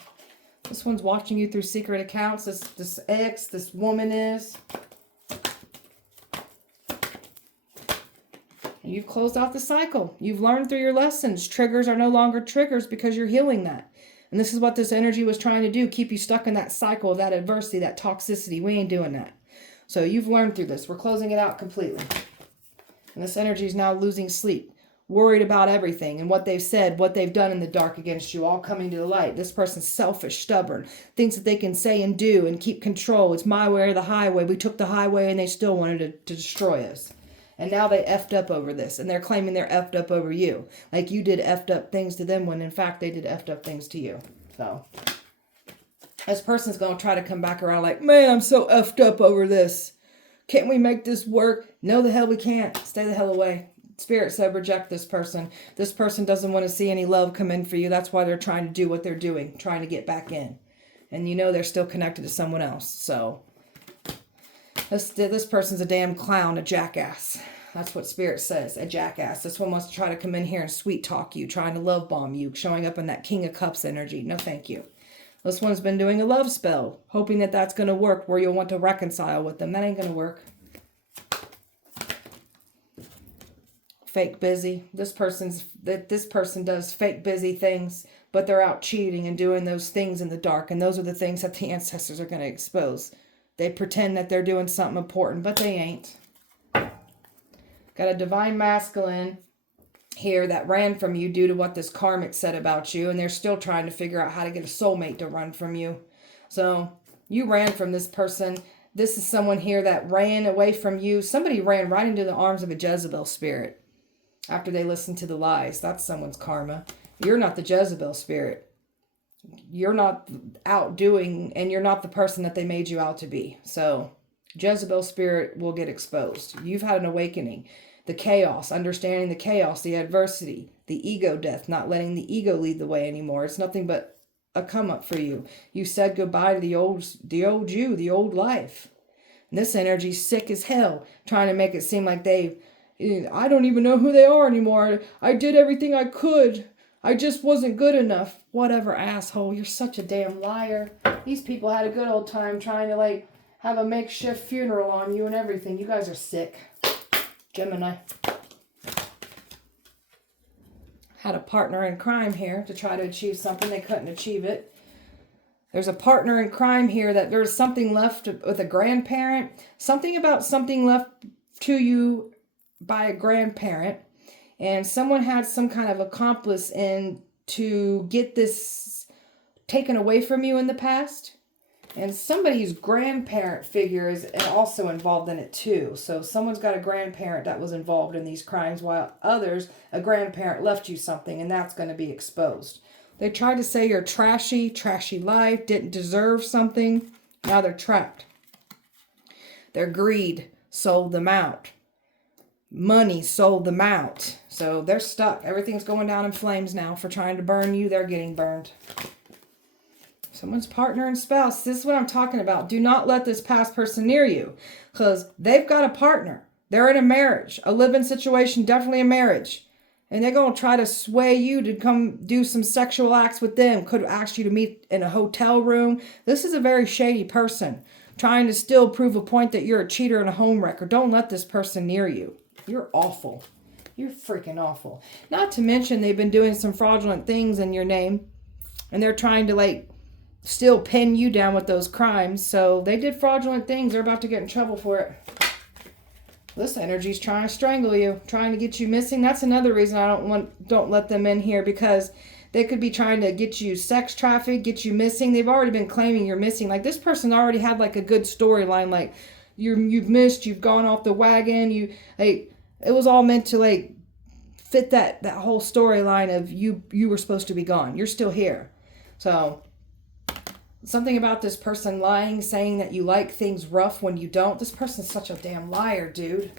this one's watching you through secret accounts. This ex, this woman is. And you've closed out the cycle. You've learned through your lessons. Triggers are no longer triggers because you're healing that. And this is what this energy was trying to do, keep you stuck in that cycle of that adversity, that toxicity. We ain't doing that. So you've learned through this. We're closing it out completely. And this energy is now losing sleep. Worried about everything and what they've said, what they've done in the dark against you, all coming to the light. This person's selfish, stubborn, thinks that they can say and do and keep control. It's my way or the highway. We took the highway and they still wanted to destroy us. And now they effed up over this, and they're claiming they're effed up over you. Like you did effed up things to them when in fact they did effed up things to you. So this person's going to try to come back around like, man, I'm so effed up over this. Can't we make this work? No, the hell we can't. Stay the hell away. Spirit said reject this person. This person doesn't want to see any love come in for you. That's why they're trying to do what they're doing, trying to get back in. And you know they're still connected to someone else. So this person's a damn clown, a jackass. That's what Spirit says, a jackass. This one wants to try to come in here and sweet talk you, trying to love bomb you, showing up in that King of Cups energy. No, thank you. This one's been doing a love spell, hoping that that's going to work where you'll want to reconcile with them. That ain't going to work. Fake busy. This person does fake busy things, but they're out cheating and doing those things in the dark. And those are the things that the ancestors are going to expose. They pretend that they're doing something important, but they ain't. Got a divine masculine here that ran from you due to what this karmic said about you. And they're still trying to figure out how to get a soulmate to run from you. So you ran from this person. This is someone here that ran away from you. Somebody ran right into the arms of a Jezebel spirit. After they listen to the lies. That's someone's karma. You're not the Jezebel spirit. You're not out doing, and you're not the person that they made you out to be. So Jezebel spirit will get exposed. You've had an awakening. The chaos, understanding the chaos, the adversity, the ego death, not letting the ego lead the way anymore. It's nothing but a come up for you. You said goodbye to the old you, the old life. And this energy's sick as hell, trying to make it seem like I don't even know who they are anymore. I did everything I could. I just wasn't good enough. Whatever, asshole. You're such a damn liar. These people had a good old time trying to, have a makeshift funeral on you and everything. You guys are sick. Gemini. Had a partner in crime here to try to achieve something. They couldn't achieve it. There's a partner in crime here that there's something left with a grandparent. Something about something left to you by a grandparent, and someone had some kind of accomplice in to get this taken away from you in the past, and somebody's grandparent figure is also involved in it too. So someone's got a grandparent that was involved in these crimes, while others, a grandparent left you something, and that's going to be exposed. They tried to say you're trashy life, didn't deserve something. Now they're trapped. Their greed sold them out. Money sold them out. So they're stuck. Everything's going down in flames now for trying to burn you. They're getting burned. Someone's partner and spouse. This is what I'm talking about. Do not let this past person near you, because they've got a partner. They're in a marriage, a live-in situation, definitely a marriage. And they're going to try to sway you to come do some sexual acts with them. Could ask you to meet in a hotel room. This is a very shady person trying to still prove a point that you're a cheater and a homewrecker. Don't let this person near you. You're awful. You're freaking awful. Not to mention they've been doing some fraudulent things in your name. And they're trying to still pin you down with those crimes. So they did fraudulent things. They're about to get in trouble for it. This energy's trying to strangle you. Trying to get you missing. That's another reason I don't let them in here. Because They could be trying to get you sex trafficked, get you missing. They've already been claiming you're missing. Like this person already had like a good storyline. Like you've missed, you've gone off the wagon. It was all meant to like fit that whole storyline of you were supposed to be gone. You're still here. So something about this person lying, saying that you like things rough when you don't. This person's such a damn liar, dude.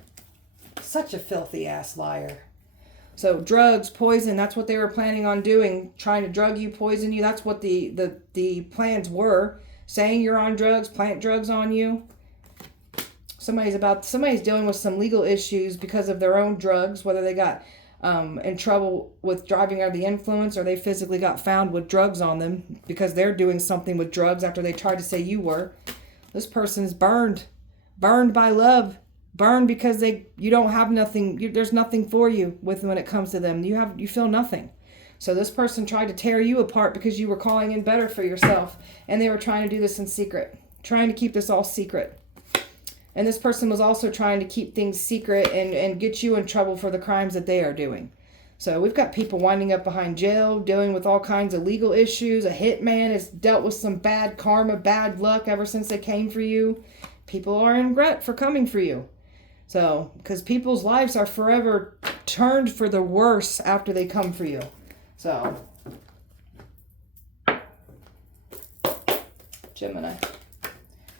Such a filthy ass liar. So drugs, poison, that's what they were planning on doing. Trying to drug you, poison you. That's what the plans were. Saying you're on drugs, plant drugs on you. Somebody's dealing with some legal issues because of their own drugs, whether they got in trouble with driving under the influence or they physically got found with drugs on them because they're doing something with drugs after they tried to say you were. This person's burned by love, burned because you don't have nothing. There's nothing for you when it comes to them. You feel nothing. So this person tried to tear you apart because you were calling in better for yourself, and they were trying to do this in secret, trying to keep this all secret. And this person was also trying to keep things secret and get you in trouble for the crimes that they are doing. So we've got people winding up behind jail, dealing with all kinds of legal issues. A hitman has dealt with some bad karma, bad luck ever since they came for you. People are in regret for coming for you. So, because people's lives are forever turned for the worse after they come for you. So, Gemini.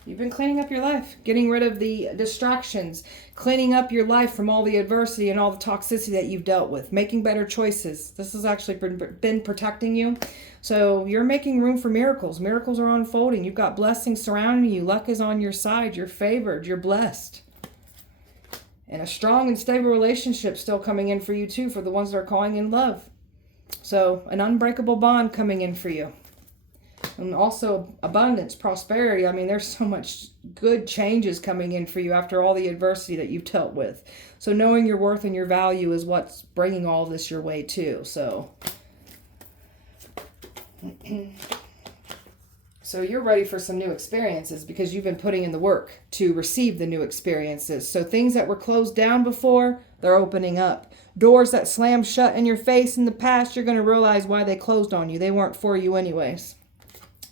You've been cleaning up your life, getting rid of the distractions, cleaning up your life from all the adversity and all the toxicity that you've dealt with, making better choices. This has actually been protecting you. So you're making room for miracles. Miracles are unfolding. You've got blessings surrounding you. Luck is on your side. You're favored. You're blessed. And a strong and stable relationship still coming in for you too, for the ones that are calling in love. So an unbreakable bond coming in for you. And also abundance, prosperity. I mean, there's so much good changes coming in for you after all the adversity that you've dealt with. So knowing your worth and your value is what's bringing all this your way too. So, so you're ready for some new experiences because you've been putting in the work to receive the new experiences. So things that were closed down before, they're opening up. Doors that slammed shut in your face in the past, you're going to realize why they closed on you. They weren't for you anyways.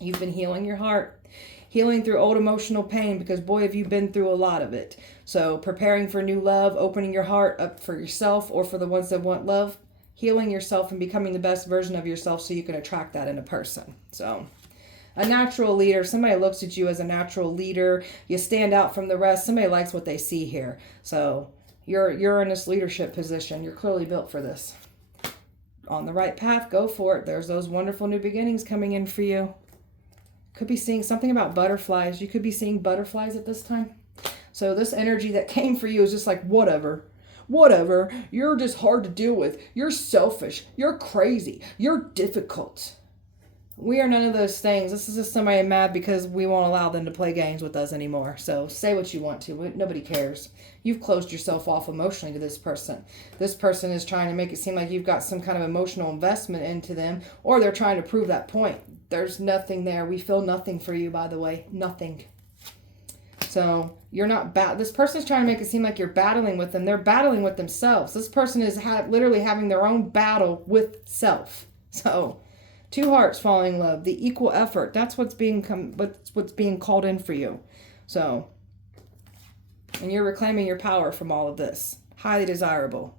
You've been healing your heart, healing through old emotional pain because, boy, have you been through a lot of it. So preparing for new love, opening your heart up for yourself or for the ones that want love, healing yourself and becoming the best version of yourself so you can attract that in a person. So a natural leader, somebody looks at you as a natural leader. You stand out from the rest. Somebody likes what they see here. So you're in this leadership position. You're clearly built for this. On the right path, go for it. There's those wonderful new beginnings coming in for you. Could be seeing something about butterflies. You could be seeing butterflies at this time. So this energy that came for you is just like, whatever. You're just hard to deal with. You're selfish. You're crazy. You're difficult. We are none of those things. This is just somebody mad because we won't allow them to play games with us anymore. So say what you want to. Nobody cares. You've closed yourself off emotionally to this person. This person is trying to make it seem like you've got some kind of emotional investment into them, or they're trying to prove that point. There's nothing there. We feel nothing for you, by the way. Nothing. So you're not this person is trying to make it seem like you're battling with them. They're battling with themselves. This person is literally having their own battle with self. So two hearts falling in love, the equal effort. That's what's being called in for you. So, and you're reclaiming your power from all of this. Highly desirable.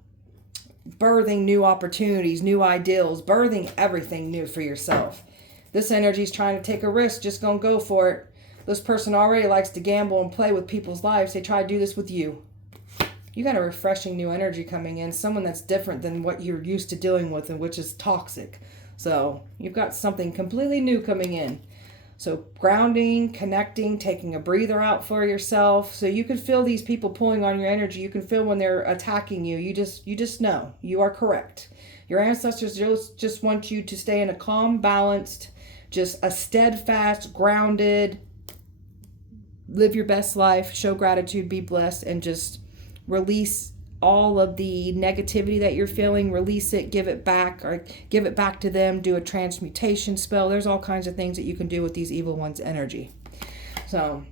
Birthing new opportunities, new ideals, birthing everything new for yourself. This energy is trying to take a risk, just gonna go for it. This person already likes to gamble and play with people's lives. They try to do this with you. You got a refreshing new energy coming in, someone that's different than what you're used to dealing with, and which is toxic. So you've got something completely new coming in. So grounding, connecting, taking a breather out for yourself. So you can feel these people pulling on your energy. You can feel when they're attacking you. You just know you are correct. Your ancestors just want you to stay in a calm, balanced, just a steadfast, grounded, live your best life, show gratitude, be blessed, and just release all of the negativity that you're feeling. Release it, give it back, or give it back to them. Do a transmutation spell. There's all kinds of things that you can do with these evil ones' energy. So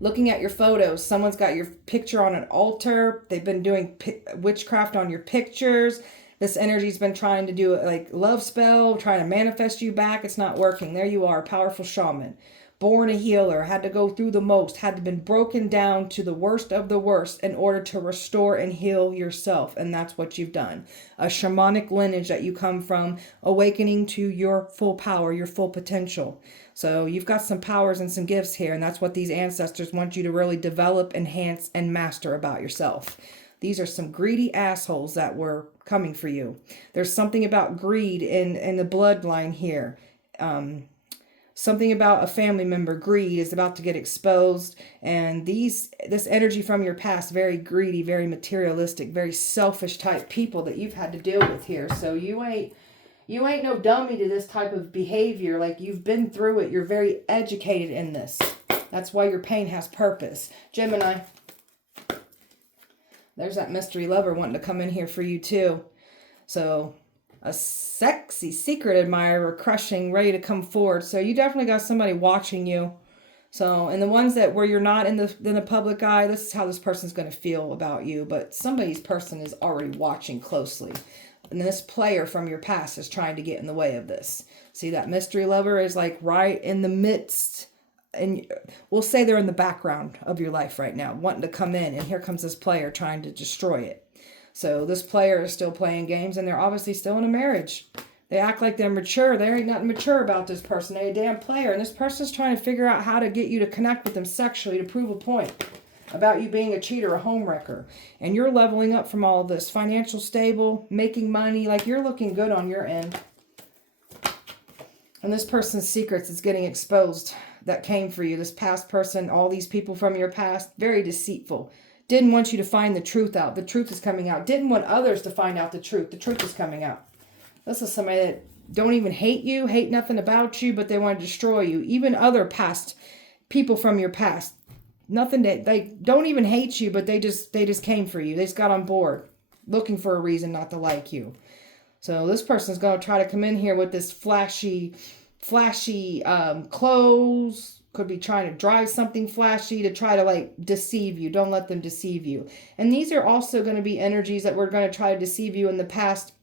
looking at your photos, someone's got your picture on an altar. They've been doing witchcraft on your pictures. This energy's been trying to do it like love spell, trying to manifest you back. It's not working. There you are, powerful shaman. Born a healer, had to go through the most, had to been broken down to the worst of the worst in order to restore and heal yourself. And that's what you've done. A shamanic lineage that you come from, awakening to your full power, your full potential. So you've got some powers and some gifts here. And that's what these ancestors want you to really develop, enhance, and master about yourself. These are some greedy assholes that were coming for you. There's something about greed in the bloodline here. Something about a family member, greed, is about to get exposed. And this energy from your past, very greedy, very materialistic, very selfish type people that you've had to deal with here. So you ain't no dummy to this type of behavior. Like, you've been through it. You're very educated in this. That's why your pain has purpose. Gemini. There's that mystery lover wanting to come in here for you too. So a sexy secret admirer, crushing, ready to come forward. So you definitely got somebody watching you. So, and the ones that where you're not in the public eye, this is how this person's going to feel about you. But somebody's person is already watching closely. And this player from your past is trying to get in the way of this. See, that mystery lover is like right in the midst. And we'll say they're in the background of your life right now, wanting to come in. And here comes this player trying to destroy it. So this player is still playing games, and they're obviously still in a marriage. They act like they're mature. There ain't nothing mature about this person. They're a damn player. And this person's trying to figure out how to get you to connect with them sexually to prove a point about you being a cheater, a homewrecker. And you're leveling up from all of this. Financial stable, making money. Like, you're looking good on your end. And this person's secrets is getting exposed that came for you. This past person, all these people from your past, very deceitful. Didn't want you to find the truth out. The truth is coming out. Didn't want others to find out the truth. The truth is coming out. This is somebody that don't even hate you, hate nothing about you, but they want to destroy you. Even other past people from your past. Nothing that they don't even hate you, but they just came for you. They just got on board, looking for a reason not to like you. So this person's going to try to come in here with this flashy clothes. Could be trying to drive something flashy to try to like deceive you. Don't let them deceive you. And these are also going to be energies that we're going to try to deceive you in the past,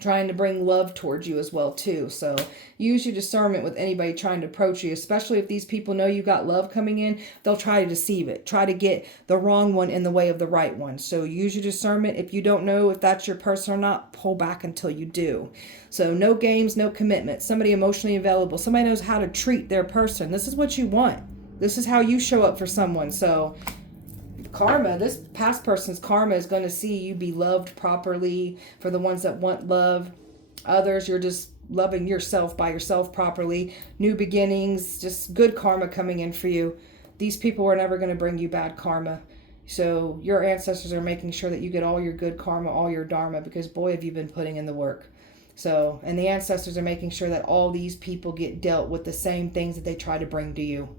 trying to bring love towards you as well too. So use your discernment with anybody trying to approach you, especially if these people know you got love coming in. They'll try to deceive it, try to get the wrong one in the way of the right one. So use your discernment. If you don't know if that's your person or not, pull back until you do. So no games, no commitment. Somebody emotionally available. Somebody knows how to treat their person. This is what you want. This is how you show up for someone. So karma, this past person's karma is going to see you be loved properly. For the ones that want love, others, you're just loving yourself by yourself properly. New beginnings, just good karma coming in for you. These people are never going to bring you bad karma. So your ancestors are making sure that you get all your good karma, all your dharma, because boy, have you been putting in the work. So, and the ancestors are making sure that all these people get dealt with the same things that they try to bring to you.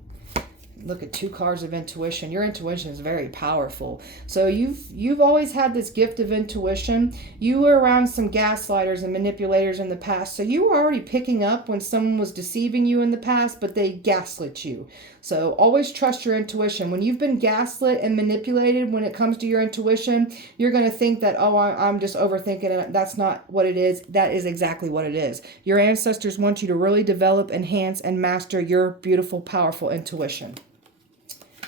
Look at 2 cards of intuition. Your intuition is very powerful. So you've always had this gift of intuition. You were around some gaslighters and manipulators in the past. So you were already picking up when someone was deceiving you in the past, but they gaslit you. So always trust your intuition. When you've been gaslit and manipulated when it comes to your intuition, you're going to think that, oh, I'm just overthinking it. That's not what it is. That is exactly what it is. Your ancestors want you to really develop, enhance, and master your beautiful, powerful intuition.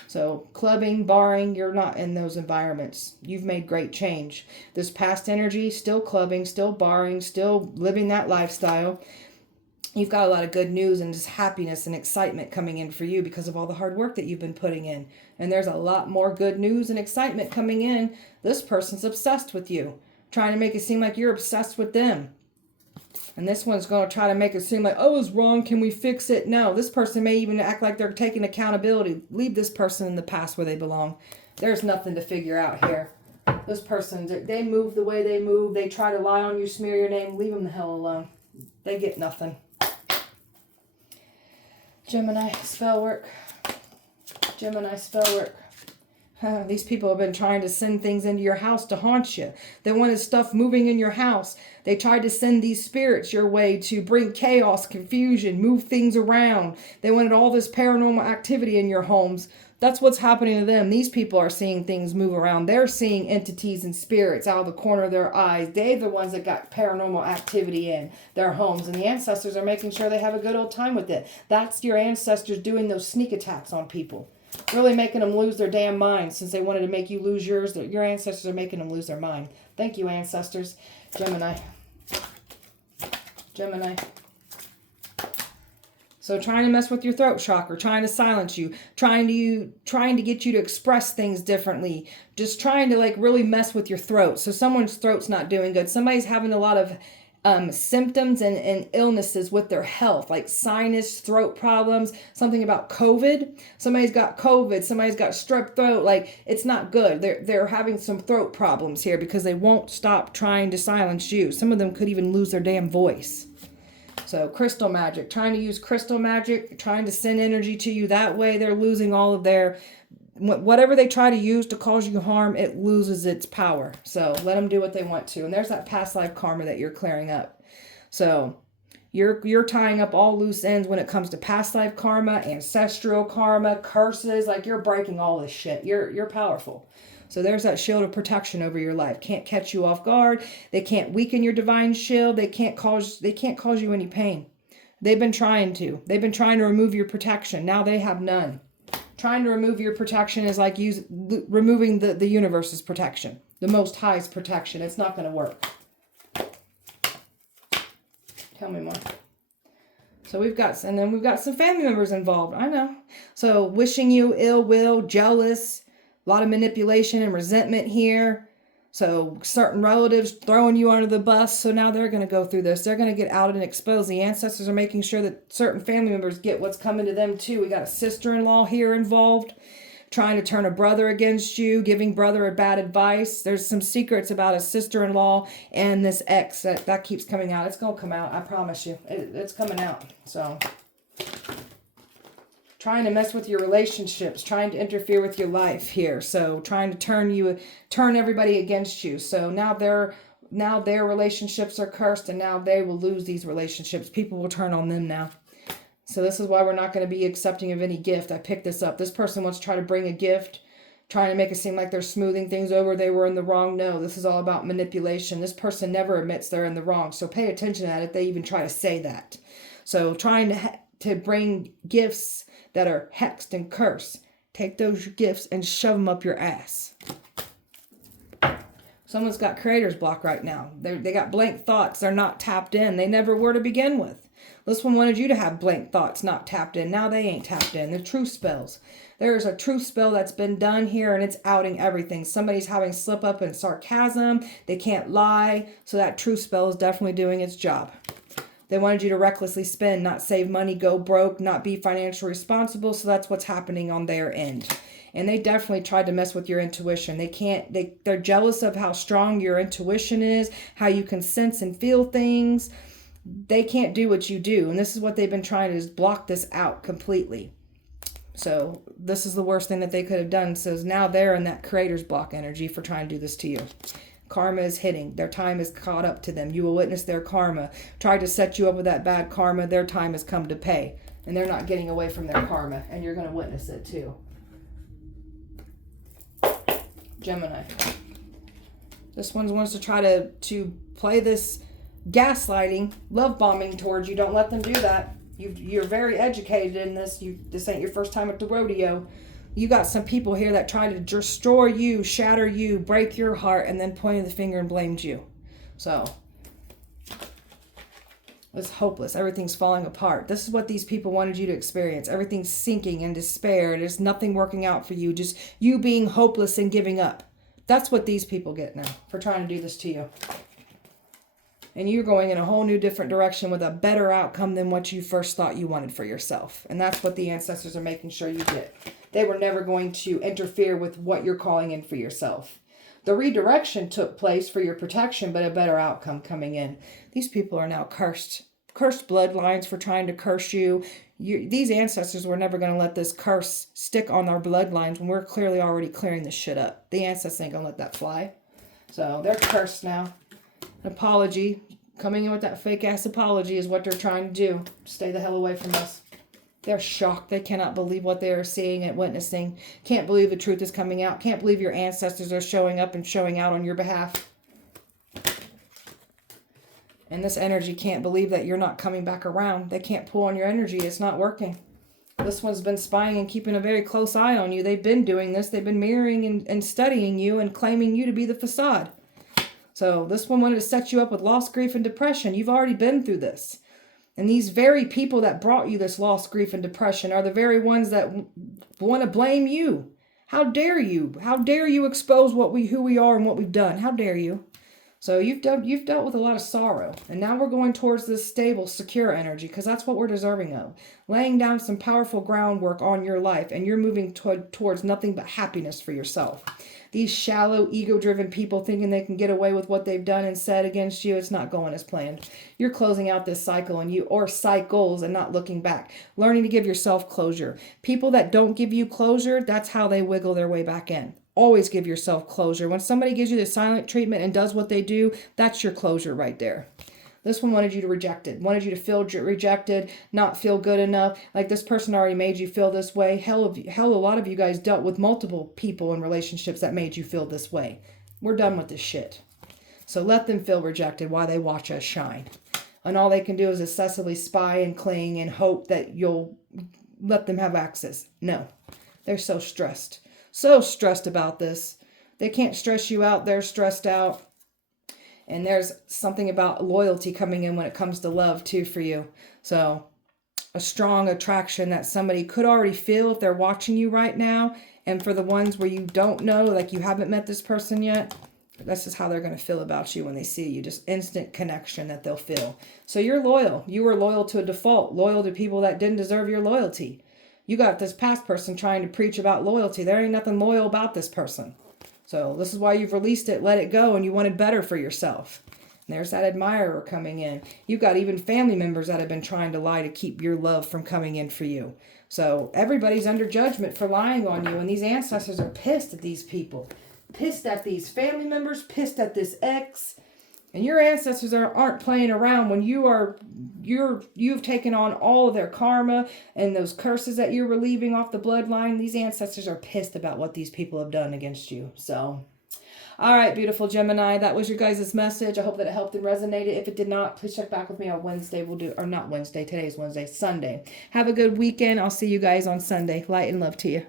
So clubbing, barring, you're not in those environments. You've made great change. This past energy, still clubbing, still barring, still living that lifestyle. You've got a lot of good news and just happiness and excitement coming in for you because of all the hard work that you've been putting in. And there's a lot more good news and excitement coming in. This person's obsessed with you, trying to make it seem like you're obsessed with them. And this one's going to try to make it seem like, oh, it's wrong. Can we fix it? No, this person may even act like they're taking accountability. Leave this person in the past where they belong. There's nothing to figure out here. This person, they move the way they move. They try to lie on you, smear your name. Leave them the hell alone. They get nothing. Gemini, spell work. Gemini, spell work. These people have been trying to send things into your house to haunt you. They wanted stuff moving in your house. They tried to send these spirits your way to bring chaos, confusion, move things around. They wanted all this paranormal activity in your homes That's what's happening to them. These people are seeing things move around. They're seeing entities and spirits out of the corner of their eyes. They're the ones that got paranormal activity in their homes. And the ancestors are making sure they have a good old time with it. That's your ancestors doing those sneak attacks on people. Really making them lose their damn mind. Since they wanted to make you lose yours, your ancestors are making them lose their mind. Thank you, ancestors. Gemini. Gemini. So trying to mess with your throat chakra, trying to silence you, trying to get you to express things differently, just trying to like really mess with your throat. So someone's throat's not doing good. Somebody's having a lot of symptoms and illnesses with their health, like sinus, throat problems, something about COVID. Somebody's got COVID, somebody's got strep throat. Like, it's not good. They're having some throat problems here because they won't stop trying to silence you. Some of them could even lose their damn voice. So crystal magic, trying to use crystal magic, trying to send energy to you that way. They're losing all of their, whatever they try to use to cause you harm, it loses its power. So let them do what they want to. And there's that past life karma that you're clearing up. So you're tying up all loose ends when it comes to past life karma, ancestral karma, curses. Like, you're breaking all this shit. You're powerful. So there's that shield of protection over your life. Can't catch you off guard. They can't weaken your divine shield. They can't cause you any pain. They've been trying to. They've been trying to remove your protection. Now they have none. Trying to remove your protection is like removing the universe's protection. The Most High's protection. It's not going to work. Tell me more. So we've got some family members involved. I know. So wishing you ill will, jealous. A lot of manipulation and resentment here. So certain relatives throwing you under the bus. So now they're going to go through this. They're going to get out and exposed. The ancestors are making sure that certain family members get what's coming to them too. We got a sister-in-law here involved. Trying to turn a brother against you. Giving brother a bad advice. There's some secrets about a sister-in-law and this ex that keeps coming out. It's going to come out. I promise you. It's coming out. So... trying to mess with your relationships, trying to interfere with your life here. So trying to turn everybody against you. So now their relationships are cursed, and now they will lose these relationships. People will turn on them now. So this is why we're not going to be accepting of any gift. I picked this up. This person wants to try to bring a gift, trying to make it seem like they're smoothing things over. They were in the wrong. No, this is all about manipulation. This person never admits they're in the wrong. So pay attention to that if they even try to say that. So trying to bring gifts that are hexed and cursed. Take those gifts and shove them up your ass. Someone's got creator's block right now. They got blank thoughts. They're not tapped in. They never were to begin with. This one wanted you to have blank thoughts, not tapped in. Now they ain't tapped in. The truth spells. There is a truth spell that's been done here, and it's outing everything. Somebody's having slip up and sarcasm. They can't lie. So that truth spell is definitely doing its job. They wanted you to recklessly spend, not save money, go broke, not be financially responsible. So that's what's happening on their end. And they definitely tried to mess with your intuition. They're jealous of how strong your intuition is, how you can sense and feel things. They can't do what you do. And this is what they've been trying to do, is block this out completely. So this is the worst thing that they could have done. So now they're in that creator's block energy for trying to do this to you. Karma is hitting. Their time is caught up to them. You will witness their karma. Tried to set you up with that bad karma. Their time has come to pay. And they're not getting away from their karma. And you're going to witness it too. Gemini. This one wants to try to play this gaslighting, love bombing towards you. Don't let them do that. You're very educated in this. This ain't your first time at the rodeo. You got some people here that try to destroy you, shatter you, break your heart, and then pointed the finger and blamed you. So it's hopeless. Everything's falling apart. This is what these people wanted you to experience. Everything's sinking in despair. There's nothing working out for you. Just you being hopeless and giving up. That's what these people get now for trying to do this to you. And you're going in a whole new different direction with a better outcome than what you first thought you wanted for yourself. And that's what the ancestors are making sure you get. They were never going to interfere with what you're calling in for yourself. The redirection took place for your protection, but a better outcome coming in. These people are now cursed. Cursed bloodlines for trying to curse you. These ancestors were never going to let this curse stick on our bloodlines when we're clearly already clearing this shit up. The ancestors ain't going to let that fly. So they're cursed now. An apology. Coming in with that fake ass apology is what they're trying to do. Stay the hell away from us. They're shocked. They cannot believe what they are seeing and witnessing. Can't believe the truth is coming out. Can't believe your ancestors are showing up and showing out on your behalf. And this energy can't believe that you're not coming back around. They can't pull on your energy. It's not working. This one's been spying and keeping a very close eye on you. They've been doing this. They've been mirroring and studying you and claiming you to be the facade. So this one wanted to set you up with loss, grief, and depression. You've already been through this. And these very people that brought you this loss, grief, and depression are the very ones that want to blame you. How dare you? How dare you expose who we are and what we've done? How dare you? So you've dealt with a lot of sorrow. And now we're going towards this stable, secure energy, because that's what we're deserving of. Laying down some powerful groundwork on your life, and you're moving towards nothing but happiness for yourself. These shallow, ego-driven people thinking they can get away with what they've done and said against you, it's not going as planned. You're closing out this cycle or cycles and not looking back. Learning to give yourself closure. People that don't give you closure, that's how they wiggle their way back in. Always give yourself closure. When somebody gives you the silent treatment and does what they do, that's your closure right there. This one wanted you to reject it. Wanted you to feel rejected, not feel good enough. Like this person already made you feel this way. Hell, a lot of you guys dealt with multiple people in relationships that made you feel this way. We're done with this shit. So let them feel rejected while they watch us shine. And all they can do is excessively spy and cling and hope that you'll let them have access. No, they're so stressed. So stressed about this. They can't stress you out. They're stressed out. And there's something about loyalty coming in when it comes to love too for you. So a strong attraction that somebody could already feel if they're watching you right now. And for the ones where you don't know, like you haven't met this person yet, this is how they're going to feel about you when they see you. Just instant connection that they'll feel. So you're loyal. You were loyal to a default. Loyal to people that didn't deserve your loyalty. You got this past person trying to preach about loyalty. There ain't nothing loyal about this person. So this is why you've released it, let it go, and you wanted better for yourself. And there's that admirer coming in. You've got even family members that have been trying to lie to keep your love from coming in for you. So everybody's under judgment for lying on you, and these ancestors are pissed at these people. Pissed at these family members, pissed at this ex. And your ancestors aren't playing around when you've taken on all of their karma and those curses that you're relieving off the bloodline. These ancestors are pissed about what these people have done against you. So, all right, beautiful Gemini, that was your guys' message. I hope that it helped and resonated. If it did not, please check back with me on Wednesday. Not Wednesday. Today's Wednesday, Sunday. Have a good weekend. I'll see you guys on Sunday. Light and love to you.